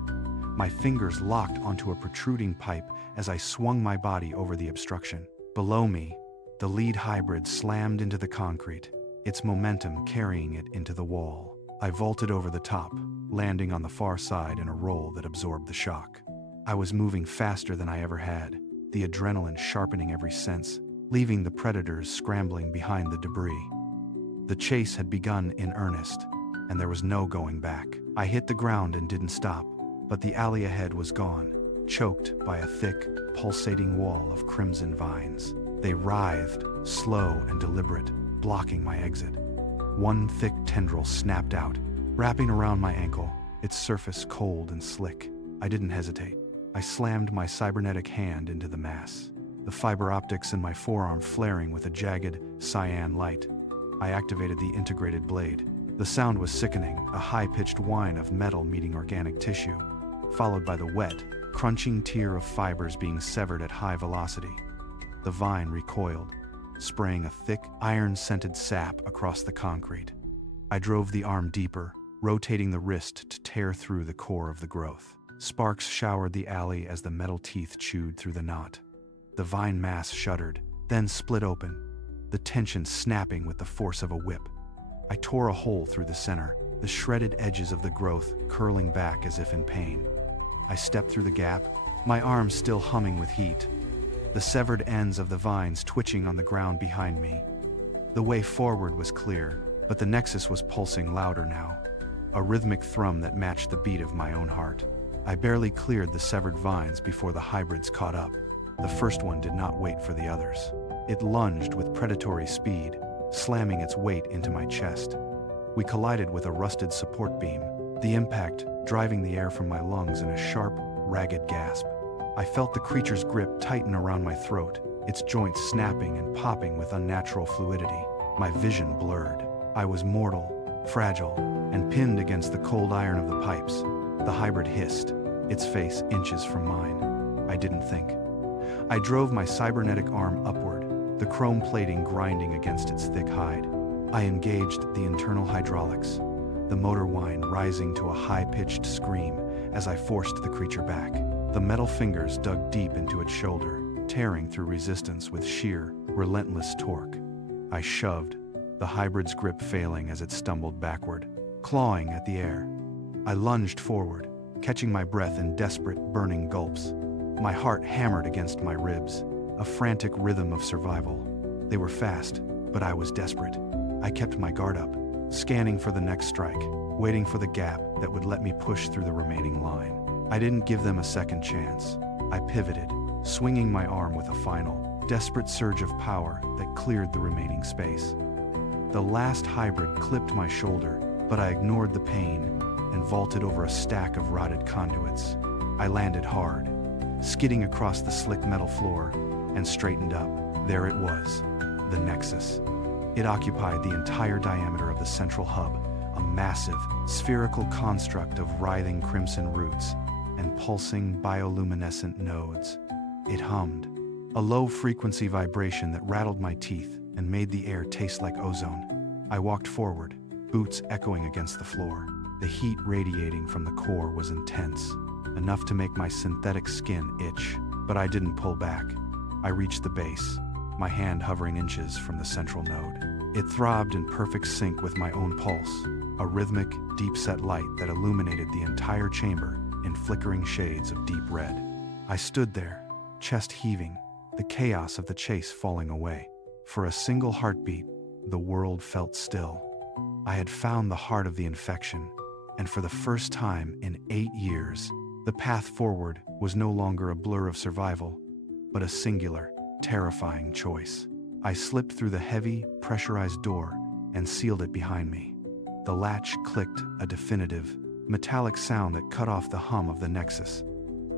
My fingers locked onto a protruding pipe as I swung my body over the obstruction. Below me, the lead hybrid slammed into the concrete, its momentum carrying it into the wall. I vaulted over the top, landing on the far side in a roll that absorbed the shock. I was moving faster than I ever had, the adrenaline sharpening every sense, leaving the predators scrambling behind the debris. The chase had begun in earnest, and there was no going back. I hit the ground and didn't stop, but the alley ahead was gone, choked by a thick, pulsating wall of crimson vines. They writhed, slow and deliberate, blocking my exit. One thick tendril snapped out, wrapping around my ankle, its surface cold and slick. I didn't hesitate. I slammed my cybernetic hand into the mass, the fiber optics in my forearm flaring with a jagged, cyan light. I activated the integrated blade. The sound was sickening, a high-pitched whine of metal meeting organic tissue, followed by the wet, crunching tier of fibers being severed at high velocity. The vine recoiled, spraying a thick, iron-scented sap across the concrete. I drove the arm deeper, rotating the wrist to tear through the core of the growth. Sparks showered the alley as the metal teeth chewed through the knot. The vine mass shuddered, then split open, the tension snapping with the force of a whip. I tore a hole through the center, the shredded edges of the growth curling back as if in pain. I stepped through the gap, my arms still humming with heat, the severed ends of the vines twitching on the ground behind me. The way forward was clear, but the nexus was pulsing louder now, a rhythmic thrum that matched the beat of my own heart. I barely cleared the severed vines before the hybrids caught up. The first one did not wait for the others. It lunged with predatory speed, slamming its weight into my chest. We collided with a rusted support beam, the impact driving the air from my lungs in a sharp, ragged gasp. I felt the creature's grip tighten around my throat, its joints snapping and popping with unnatural fluidity. My vision blurred. I was mortal, fragile, and pinned against the cold iron of the pipes. The hybrid hissed, its face inches from mine. I didn't think. I drove my cybernetic arm upward, the chrome plating grinding against its thick hide. I engaged the internal hydraulics, the motor whine rising to a high-pitched scream as I forced the creature back. The metal fingers dug deep into its shoulder, tearing through resistance with sheer, relentless torque. I shoved, the hybrid's grip failing as it stumbled backward, clawing at the air. I lunged forward, catching my breath in desperate, burning gulps. My heart hammered against my ribs, a frantic rhythm of survival. They were fast, but I was desperate. I kept my guard up, scanning for the next strike, waiting for the gap that would let me push through the remaining line. I didn't give them a second chance. I pivoted, swinging my arm with a final, desperate surge of power that cleared the remaining space. The last hybrid clipped my shoulder, but I ignored the pain and vaulted over a stack of rotted conduits. I landed hard, skidding across the slick metal floor, and straightened up. There it was, the Nexus. It occupied the entire diameter of the central hub, a massive, spherical construct of writhing crimson roots and pulsing bioluminescent nodes. It hummed, a low-frequency vibration that rattled my teeth and made the air taste like ozone. I walked forward, boots echoing against the floor. The heat radiating from the core was intense, enough to make my synthetic skin itch, but I didn't pull back. I reached the base, my hand hovering inches from the central node. It throbbed in perfect sync with my own pulse, a rhythmic, deep-set light that illuminated the entire chamber in flickering shades of deep red. I stood there, chest heaving, the chaos of the chase falling away. For a single heartbeat, the world felt still. I had found the heart of the infection, and for the first time in 8 years, the path forward was no longer a blur of survival, but a singular, terrifying choice. I slipped through the heavy, pressurized door and sealed it behind me. The latch clicked, a definitive, metallic sound that cut off the hum of the Nexus.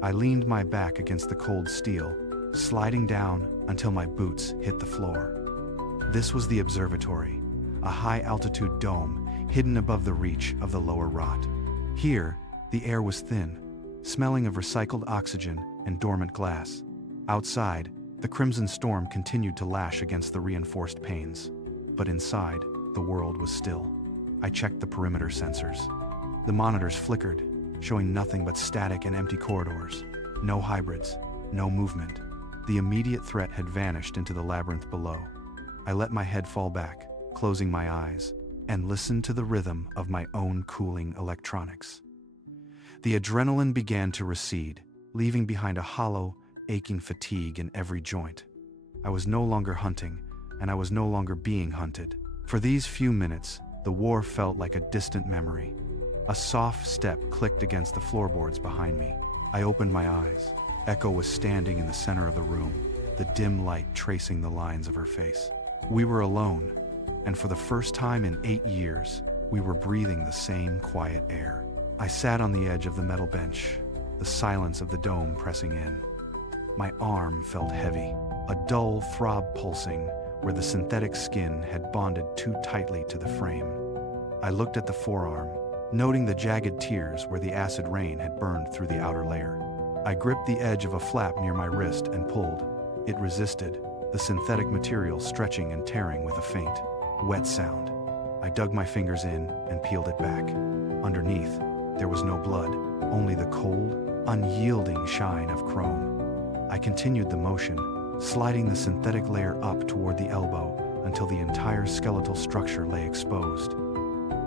I leaned my back against the cold steel, sliding down until my boots hit the floor. This was the observatory, a high-altitude dome hidden above the reach of the lower rot. Here, the air was thin, smelling of recycled oxygen and dormant glass. Outside, the crimson storm continued to lash against the reinforced panes. But inside, the world was still. I checked the perimeter sensors. The monitors flickered, showing nothing but static and empty corridors. No hybrids, no movement. The immediate threat had vanished into the labyrinth below. I let my head fall back, closing my eyes, and listened to the rhythm of my own cooling electronics. The adrenaline began to recede, leaving behind a hollow, aching fatigue in every joint. I was no longer hunting, and I was no longer being hunted. For these few minutes, the war felt like a distant memory. A soft step clicked against the floorboards behind me. I opened my eyes. Echo was standing in the center of the room, the dim light tracing the lines of her face. We were alone, and for the first time in 8 years, we were breathing the same quiet air. I sat on the edge of the metal bench, the silence of the dome pressing in. My arm felt heavy, a dull throb pulsing where the synthetic skin had bonded too tightly to the frame. I looked at the forearm, noting the jagged tears where the acid rain had burned through the outer layer. I gripped the edge of a flap near my wrist and pulled. It resisted, the synthetic material stretching and tearing with a faint, wet sound. I dug my fingers in and peeled it back. Underneath, there was no blood, only the cold, unyielding shine of chrome. I continued the motion, sliding the synthetic layer up toward the elbow until the entire skeletal structure lay exposed.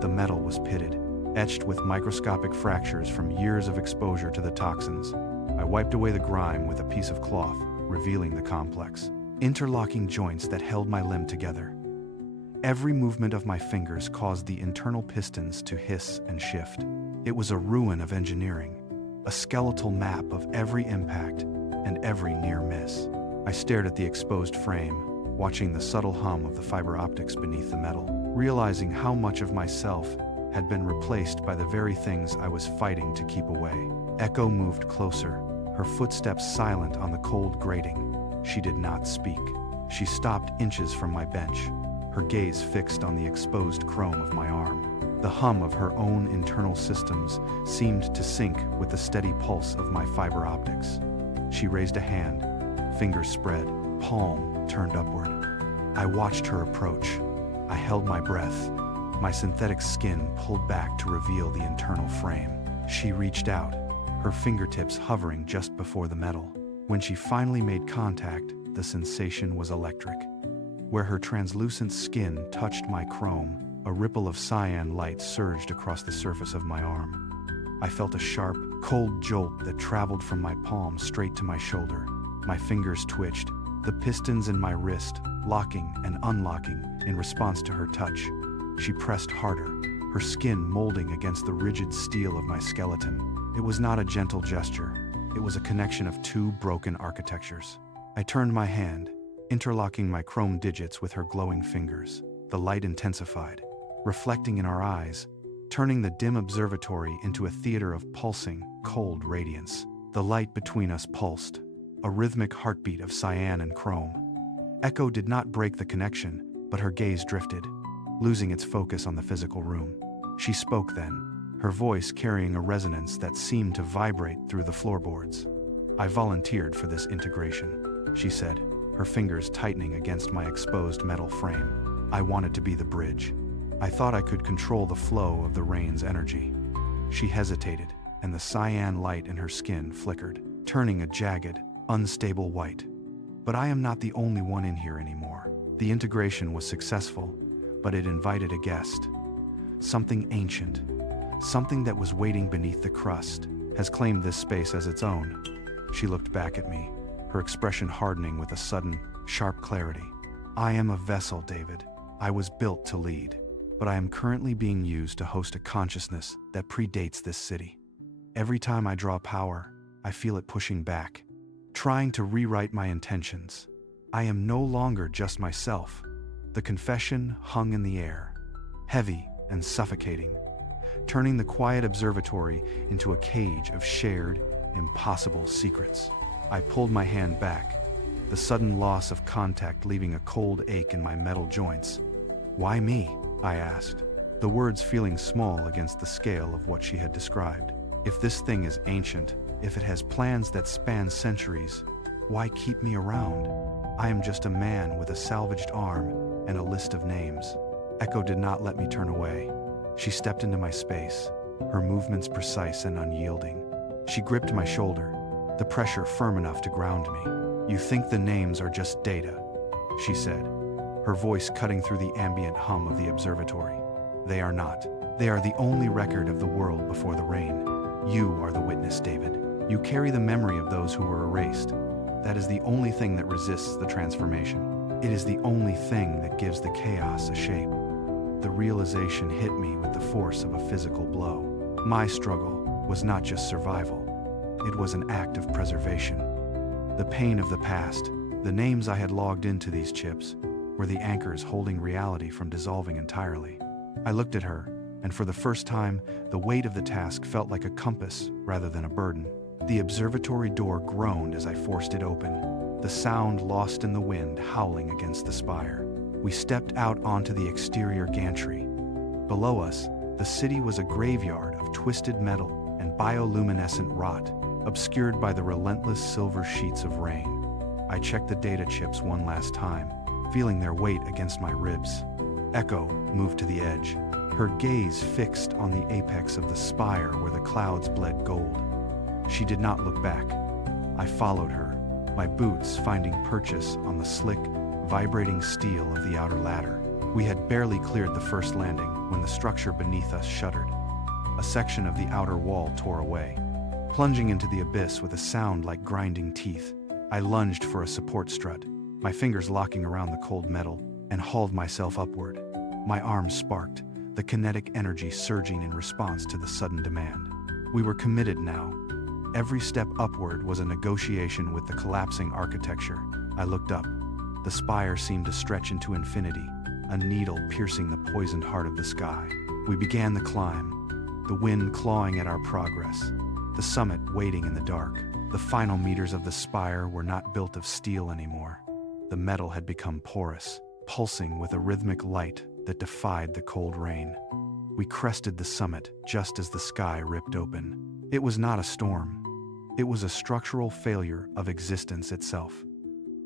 The metal was pitted, etched with microscopic fractures from years of exposure to the toxins. I wiped away the grime with a piece of cloth, revealing the complex, interlocking joints that held my limb together. Every movement of my fingers caused the internal pistons to hiss and shift. It was a ruin of engineering, a skeletal map of every impact and every near miss. I stared at the exposed frame, watching the subtle hum of the fiber optics beneath the metal, realizing how much of myself had been replaced by the very things I was fighting to keep away. Echo moved closer, her footsteps silent on the cold grating. She did not speak. She stopped inches from my bench, her gaze fixed on the exposed chrome of my arm. The hum of her own internal systems seemed to sync with the steady pulse of my fiber optics. She raised a hand, fingers spread, palm turned upward. I watched her approach. I held my breath. My synthetic skin pulled back to reveal the internal frame. She reached out, her fingertips hovering just before the metal. When she finally made contact, the sensation was electric. Where her translucent skin touched my chrome, a ripple of cyan light surged across the surface of my arm. I felt a sharp, cold jolt that traveled from my palm straight to my shoulder. My fingers twitched, the pistons in my wrist locking and unlocking in response to her touch. She pressed harder, her skin molding against the rigid steel of my skeleton. It was not a gentle gesture. It was a connection of two broken architectures. I turned my hand, interlocking my chrome digits with her glowing fingers. The light intensified, reflecting in our eyes, turning the dim observatory into a theater of pulsing, cold radiance. The light between us pulsed, a rhythmic heartbeat of cyan and chrome. Echo did not break the connection, but her gaze drifted, losing its focus on the physical room. She spoke then, her voice carrying a resonance that seemed to vibrate through the floorboards. "I volunteered for this integration," she said, her fingers tightening against my exposed metal frame. "I wanted to be the bridge. I thought I could control the flow of the rain's energy." She hesitated, and the cyan light in her skin flickered, turning a jagged, unstable white. "But I am not the only one in here anymore." The integration was successful, but it invited a guest. Something ancient, something that was waiting beneath the crust, has claimed this space as its own. She looked back at me, her expression hardening with a sudden, sharp clarity. "I am a vessel, David. I was built to lead. But I am currently being used to host a consciousness that predates this city. Every time I draw power, I feel it pushing back, trying to rewrite my intentions. I am no longer just myself." The confession hung in the air, heavy and suffocating, turning the quiet observatory into a cage of shared, impossible secrets. I pulled my hand back, the sudden loss of contact leaving a cold ache in my metal joints. "Why me?" I asked, the words feeling small against the scale of what she had described. "If this thing is ancient, if it has plans that span centuries, why keep me around? I am just a man with a salvaged arm and a list of names." Echo did not let me turn away. She stepped into my space, her movements precise and unyielding. She gripped my shoulder, the pressure firm enough to ground me. "You think the names are just data," she said, her voice cutting through the ambient hum of the observatory. "They are not. They are the only record of the world before the rain. You are the witness, David. You carry the memory of those who were erased. That is the only thing that resists the transformation. It is the only thing that gives the chaos a shape." The realization hit me with the force of a physical blow. My struggle was not just survival. It was an act of preservation. The pain of the past, the names I had logged into these chips, were the anchors holding reality from dissolving entirely. I looked at her, and for the first time, the weight of the task felt like a compass rather than a burden. The observatory door groaned as I forced it open, the sound lost in the wind howling against the spire. We stepped out onto the exterior gantry. Below us, the city was a graveyard of twisted metal and bioluminescent rot, obscured by the relentless silver sheets of rain. I checked the data chips one last time, feeling their weight against my ribs. Echo moved to the edge, her gaze fixed on the apex of the spire where the clouds bled gold. She did not look back. I followed her, my boots finding purchase on the slick, vibrating steel of the outer ladder. We had barely cleared the first landing when the structure beneath us shuddered. A section of the outer wall tore away, plunging into the abyss with a sound like grinding teeth. I lunged for a support strut, my fingers locking around the cold metal, and hauled myself upward. My arms sparked, the kinetic energy surging in response to the sudden demand. We were committed now, Every step upward was a negotiation with the collapsing architecture. I looked up. The spire seemed to stretch into infinity, a needle piercing the poisoned heart of the sky. We began the climb, the wind clawing at our progress, the summit waiting in the dark. The final meters of the spire were not built of steel anymore. The metal had become porous, pulsing with a rhythmic light that defied the cold rain. We crested the summit just as the sky ripped open. It was not a storm. It was a structural failure of existence itself.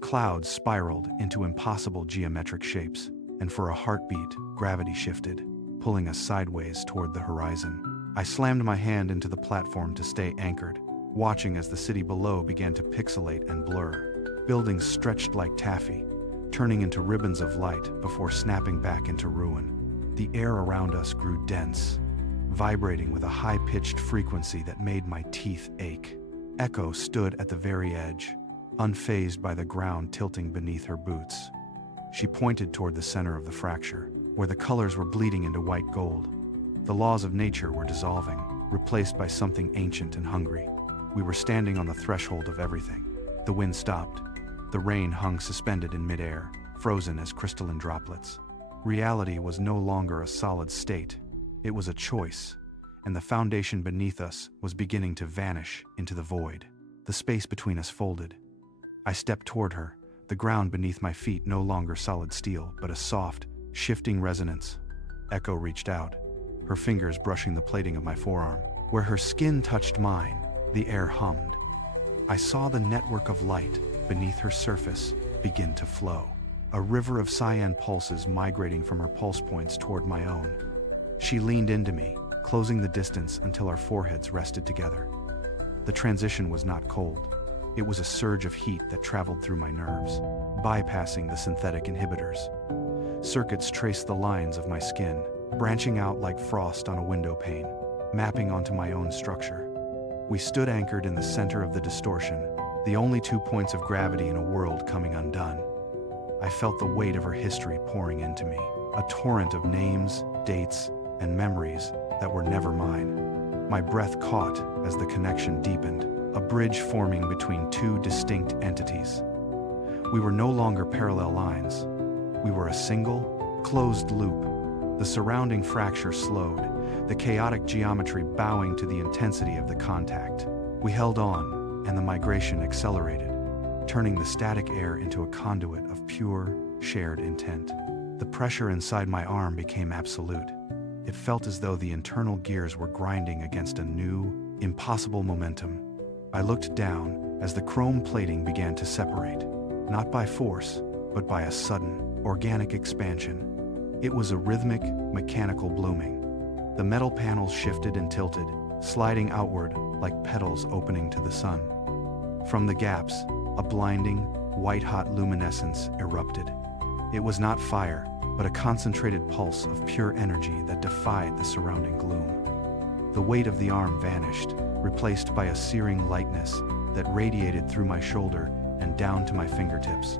Clouds spiraled into impossible geometric shapes, and for a heartbeat, gravity shifted, pulling us sideways toward the horizon. I slammed my hand into the platform to stay anchored, watching as the city below began to pixelate and blur. Buildings stretched like taffy, turning into ribbons of light before snapping back into ruin. The air around us grew dense, vibrating with a high-pitched frequency that made my teeth ache. Echo stood at the very edge, unfazed by the ground tilting beneath her boots. She pointed toward the center of the fracture, where the colors were bleeding into white gold. The laws of nature were dissolving, replaced by something ancient and hungry. We were standing on the threshold of everything. The wind stopped. The rain hung suspended in midair, frozen as crystalline droplets. Reality was no longer a solid state. It was a choice, and the foundation beneath us was beginning to vanish into the void. The space between us folded. I stepped toward her, the ground beneath my feet no longer solid steel, but a soft, shifting resonance. Echo reached out, her fingers brushing the plating of my forearm. Where her skin touched mine, the air hummed. I saw the network of light beneath her surface begin to flow, a river of cyan pulses migrating from her pulse points toward my own. She leaned into me, closing the distance until our foreheads rested together. The transition was not cold. It was a surge of heat that traveled through my nerves, bypassing the synthetic inhibitors. Circuits traced the lines of my skin, branching out like frost on a window pane, mapping onto my own structure. We stood anchored in the center of the distortion, the only 2 points of gravity in a world coming undone. I felt the weight of her history pouring into me, a torrent of names, dates, and memories that were never mine. My breath caught as the connection deepened, a bridge forming between two distinct entities. We were no longer parallel lines. We were a single, closed loop. The surrounding fracture slowed, the chaotic geometry bowing to the intensity of the contact. We held on, and the migration accelerated, turning the static air into a conduit of pure, shared intent. The pressure inside my arm became absolute. It felt as though the internal gears were grinding against a new, impossible momentum. I looked down as the chrome plating began to separate, not by force, but by a sudden, organic expansion. It was a rhythmic, mechanical blooming. The metal panels shifted and tilted, sliding outward like petals opening to the sun. From the gaps, a blinding, white-hot luminescence erupted. It was not fire, but a concentrated pulse of pure energy that defied the surrounding gloom. The weight of the arm vanished, replaced by a searing lightness that radiated through my shoulder and down to my fingertips.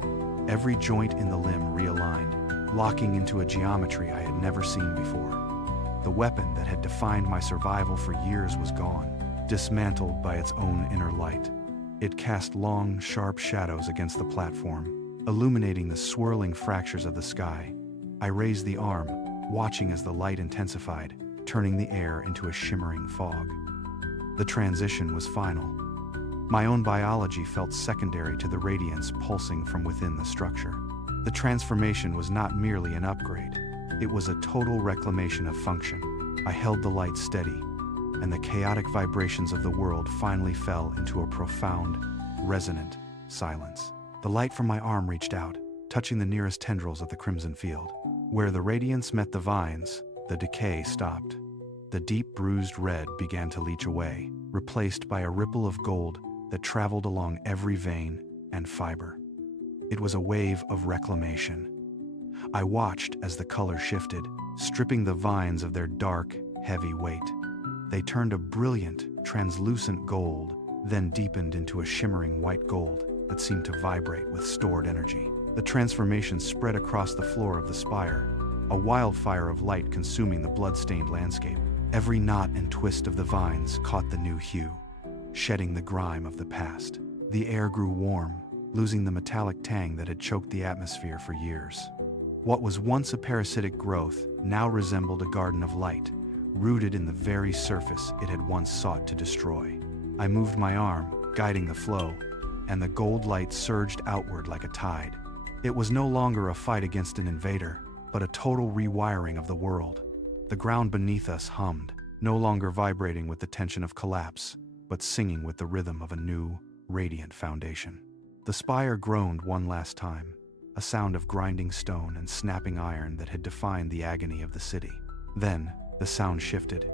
Every joint in the limb realigned, locking into a geometry I had never seen before. The weapon that had defined my survival for years was gone, dismantled by its own inner light. It cast long, sharp shadows against the platform, illuminating the swirling fractures of the sky. I raised the arm, watching as the light intensified, turning the air into a shimmering fog. The transition was final. My own biology felt secondary to the radiance pulsing from within the structure. The transformation was not merely an upgrade. It was a total reclamation of function. I held the light steady, and the chaotic vibrations of the world finally fell into a profound, resonant silence. The light from my arm reached out, touching the nearest tendrils of the crimson field. Where the radiance met the vines, the decay stopped. The deep bruised red began to leach away, replaced by a ripple of gold that traveled along every vein and fiber. It was a wave of reclamation. I watched as the color shifted, stripping the vines of their dark, heavy weight. They turned a brilliant, translucent gold, then deepened into a shimmering white gold that seemed to vibrate with stored energy. The transformation spread across the floor of the spire, a wildfire of light consuming the blood-stained landscape. Every knot and twist of the vines caught the new hue, shedding the grime of the past. The air grew warm, losing the metallic tang that had choked the atmosphere for years. What was once a parasitic growth now resembled a garden of light, rooted in the very surface it had once sought to destroy. I moved my arm, guiding the flow, and the gold light surged outward like a tide. It was no longer a fight against an invader, but a total rewiring of the world. The ground beneath us hummed, no longer vibrating with the tension of collapse, but singing with the rhythm of a new, radiant foundation. The spire groaned one last time, a sound of grinding stone and snapping iron that had defined the agony of the city. Then, the sound shifted.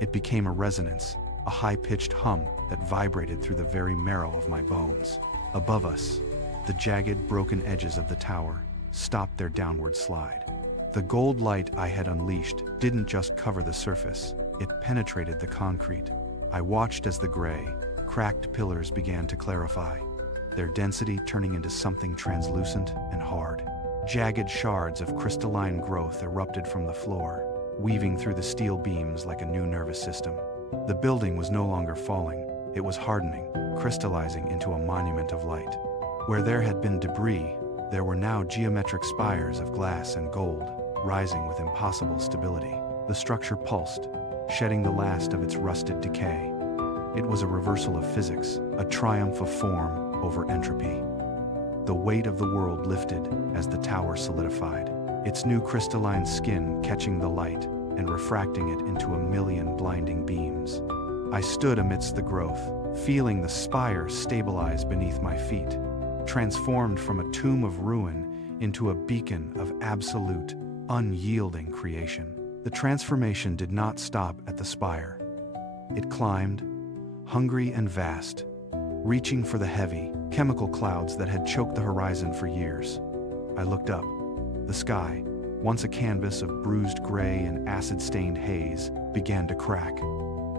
It became a resonance, a high-pitched hum that vibrated through the very marrow of my bones. Above us, the jagged, broken edges of the tower stopped their downward slide. The gold light I had unleashed didn't just cover the surface, it penetrated the concrete. I watched as the gray, cracked pillars began to clarify, their density turning into something translucent and hard. Jagged shards of crystalline growth erupted from the floor, weaving through the steel beams like a new nervous system. The building was no longer falling, it was hardening, crystallizing into a monument of light. Where there had been debris, there were now geometric spires of glass and gold, rising with impossible stability. The structure pulsed, shedding the last of its rusted decay. It was a reversal of physics, a triumph of form over entropy. The weight of the world lifted as the tower solidified, its new crystalline skin catching the light and refracting it into a million blinding beams. I stood amidst the growth, feeling the spire stabilize beneath my feet, transformed from a tomb of ruin into a beacon of absolute, unyielding creation. The transformation did not stop at the spire. It climbed, hungry and vast, reaching for the heavy, chemical clouds that had choked the horizon for years. I looked up. The sky, once a canvas of bruised gray and acid-stained haze, began to crack.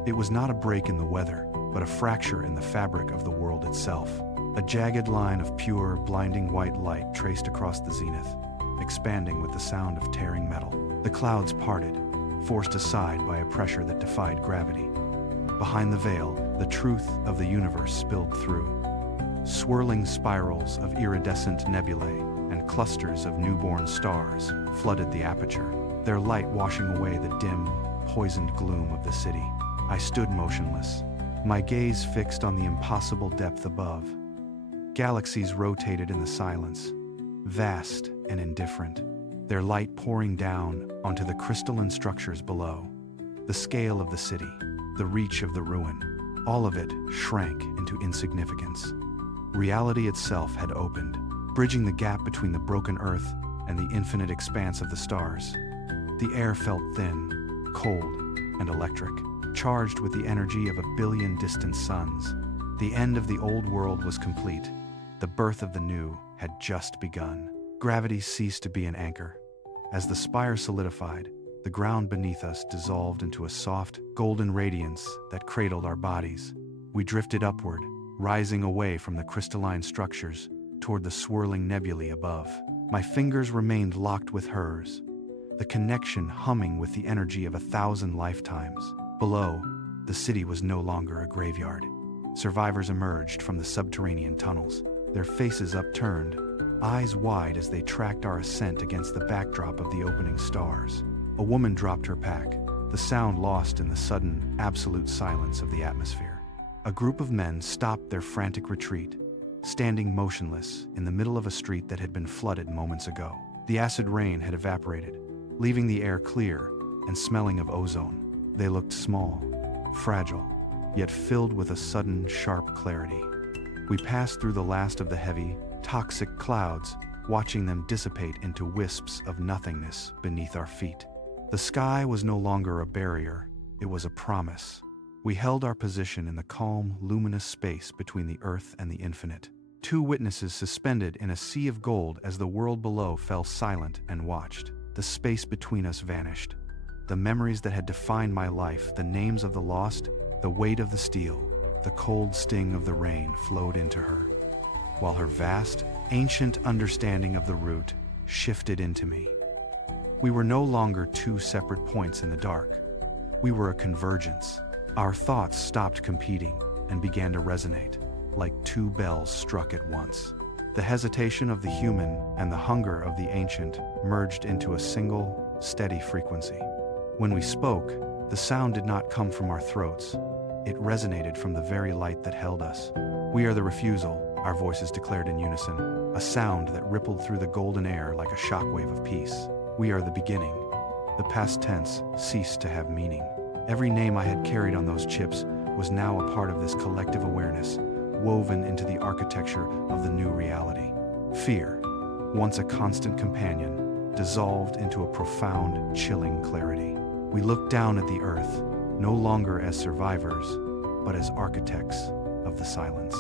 It was not a break in the weather, but a fracture in the fabric of the world itself. A jagged line of pure, blinding white light traced across the zenith, expanding with the sound of tearing metal. The clouds parted, forced aside by a pressure that defied gravity. Behind the veil, the truth of the universe spilled through. Swirling spirals of iridescent nebulae and clusters of newborn stars flooded the aperture, their light washing away the dim, poisoned gloom of the city. I stood motionless, my gaze fixed on the impossible depth above. Galaxies rotated in the silence, vast and indifferent, their light pouring down onto the crystalline structures below. The scale of the city, the reach of the ruin, all of it shrank into insignificance. Reality itself had opened, bridging the gap between the broken earth and the infinite expanse of the stars. The air felt thin, cold, and electric, charged with the energy of a billion distant suns. The end of the old world was complete. The birth of the new had just begun. Gravity ceased to be an anchor. As the spire solidified, the ground beneath us dissolved into a soft, golden radiance that cradled our bodies. We drifted upward, rising away from the crystalline structures toward the swirling nebulae above. My fingers remained locked with hers, the connection humming with the energy of 1,000 lifetimes. Below, the city was no longer a graveyard. Survivors emerged from the subterranean tunnels, their faces upturned, eyes wide as they tracked our ascent against the backdrop of the opening stars. A woman dropped her pack, the sound lost in the sudden, absolute silence of the atmosphere. A group of men stopped their frantic retreat, standing motionless in the middle of a street that had been flooded moments ago. The acid rain had evaporated, leaving the air clear and smelling of ozone. They looked small, fragile, yet filled with a sudden, sharp clarity. We passed through the last of the heavy, toxic clouds, watching them dissipate into wisps of nothingness beneath our feet. The sky was no longer a barrier, it was a promise. We held our position in the calm, luminous space between the earth and the infinite. Two witnesses suspended in a sea of gold as the world below fell silent and watched. The space between us vanished. The memories that had defined my life, the names of the lost, the weight of the steel, the cold sting of the rain flowed into her, while her vast, ancient understanding of the root shifted into me. We were no longer two separate points in the dark. We were a convergence. Our thoughts stopped competing, and began to resonate, like two bells struck at once. The hesitation of the human and the hunger of the ancient merged into a single, steady frequency. When we spoke, the sound did not come from our throats. It resonated from the very light that held us. "We are the refusal," our voices declared in unison, a sound that rippled through the golden air like a shockwave of peace. "We are the beginning." The past tense ceased to have meaning. Every name I had carried on those chips was now a part of this collective awareness, woven into the architecture of the new reality. Fear, once a constant companion, dissolved into a profound, chilling clarity. We looked down at the earth, no longer as survivors, but as architects of the silence.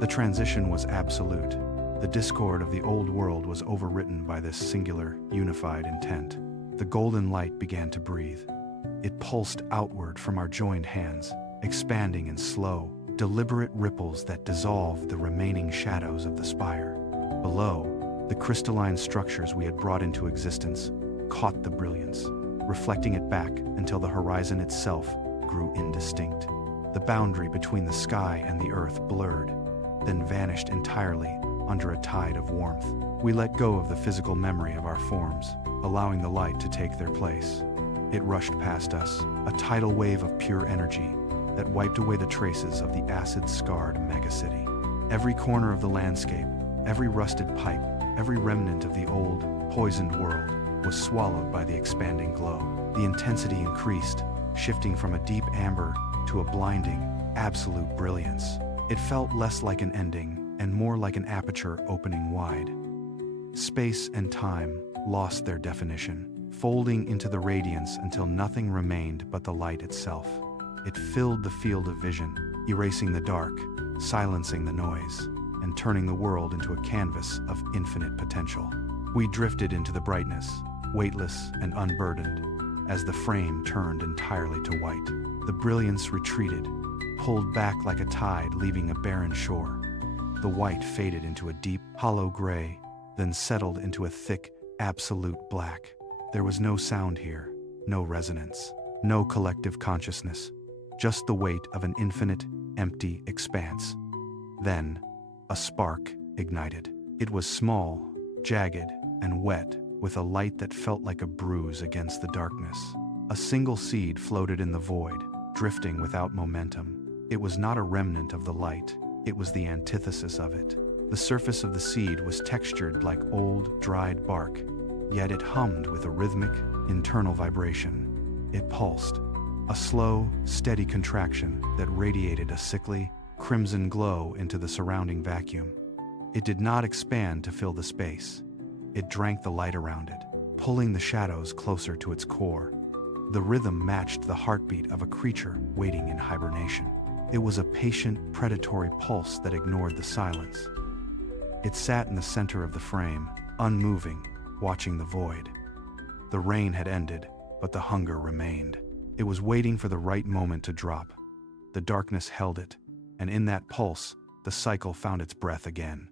The transition was absolute. The discord of the old world was overwritten by this singular, unified intent. The golden light began to breathe. It pulsed outward from our joined hands, expanding in slow, deliberate ripples that dissolved the remaining shadows of the spire. Below, the crystalline structures we had brought into existence caught the brilliance, reflecting it back until the horizon itself grew indistinct. The boundary between the sky and the earth blurred, then vanished entirely under a tide of warmth. We let go of the physical memory of our forms, allowing the light to take their place. It rushed past us, a tidal wave of pure energy that wiped away the traces of the acid-scarred megacity. Every corner of the landscape, every rusted pipe, every remnant of the old, poisoned world was swallowed by the expanding glow. The intensity increased, shifting from a deep amber to a blinding, absolute brilliance. It felt less like an ending and more like an aperture opening wide. Space and time lost their definition, folding into the radiance until nothing remained but the light itself. It filled the field of vision, erasing the dark, silencing the noise, and turning the world into a canvas of infinite potential. We drifted into the brightness, weightless and unburdened, as the frame turned entirely to white. The brilliance retreated, pulled back like a tide leaving a barren shore. The white faded into a deep, hollow gray, then settled into a thick, absolute black. There was no sound here, no resonance, no collective consciousness, just the weight of an infinite, empty expanse. Then, a spark ignited. It was small, jagged, and wet, with a light that felt like a bruise against the darkness. A single seed floated in the void, drifting without momentum. It was not a remnant of the light, it was the antithesis of it. The surface of the seed was textured like old, dried bark, yet it hummed with a rhythmic, internal vibration. It pulsed, a slow, steady contraction that radiated a sickly, crimson glow into the surrounding vacuum. It did not expand to fill the space. It drank the light around it, pulling the shadows closer to its core. The rhythm matched the heartbeat of a creature waiting in hibernation. It was a patient, predatory pulse that ignored the silence. It sat in the center of the frame, unmoving, watching the void. The rain had ended, but the hunger remained. It was waiting for the right moment to drop. The darkness held it, and in that pulse, the cycle found its breath again.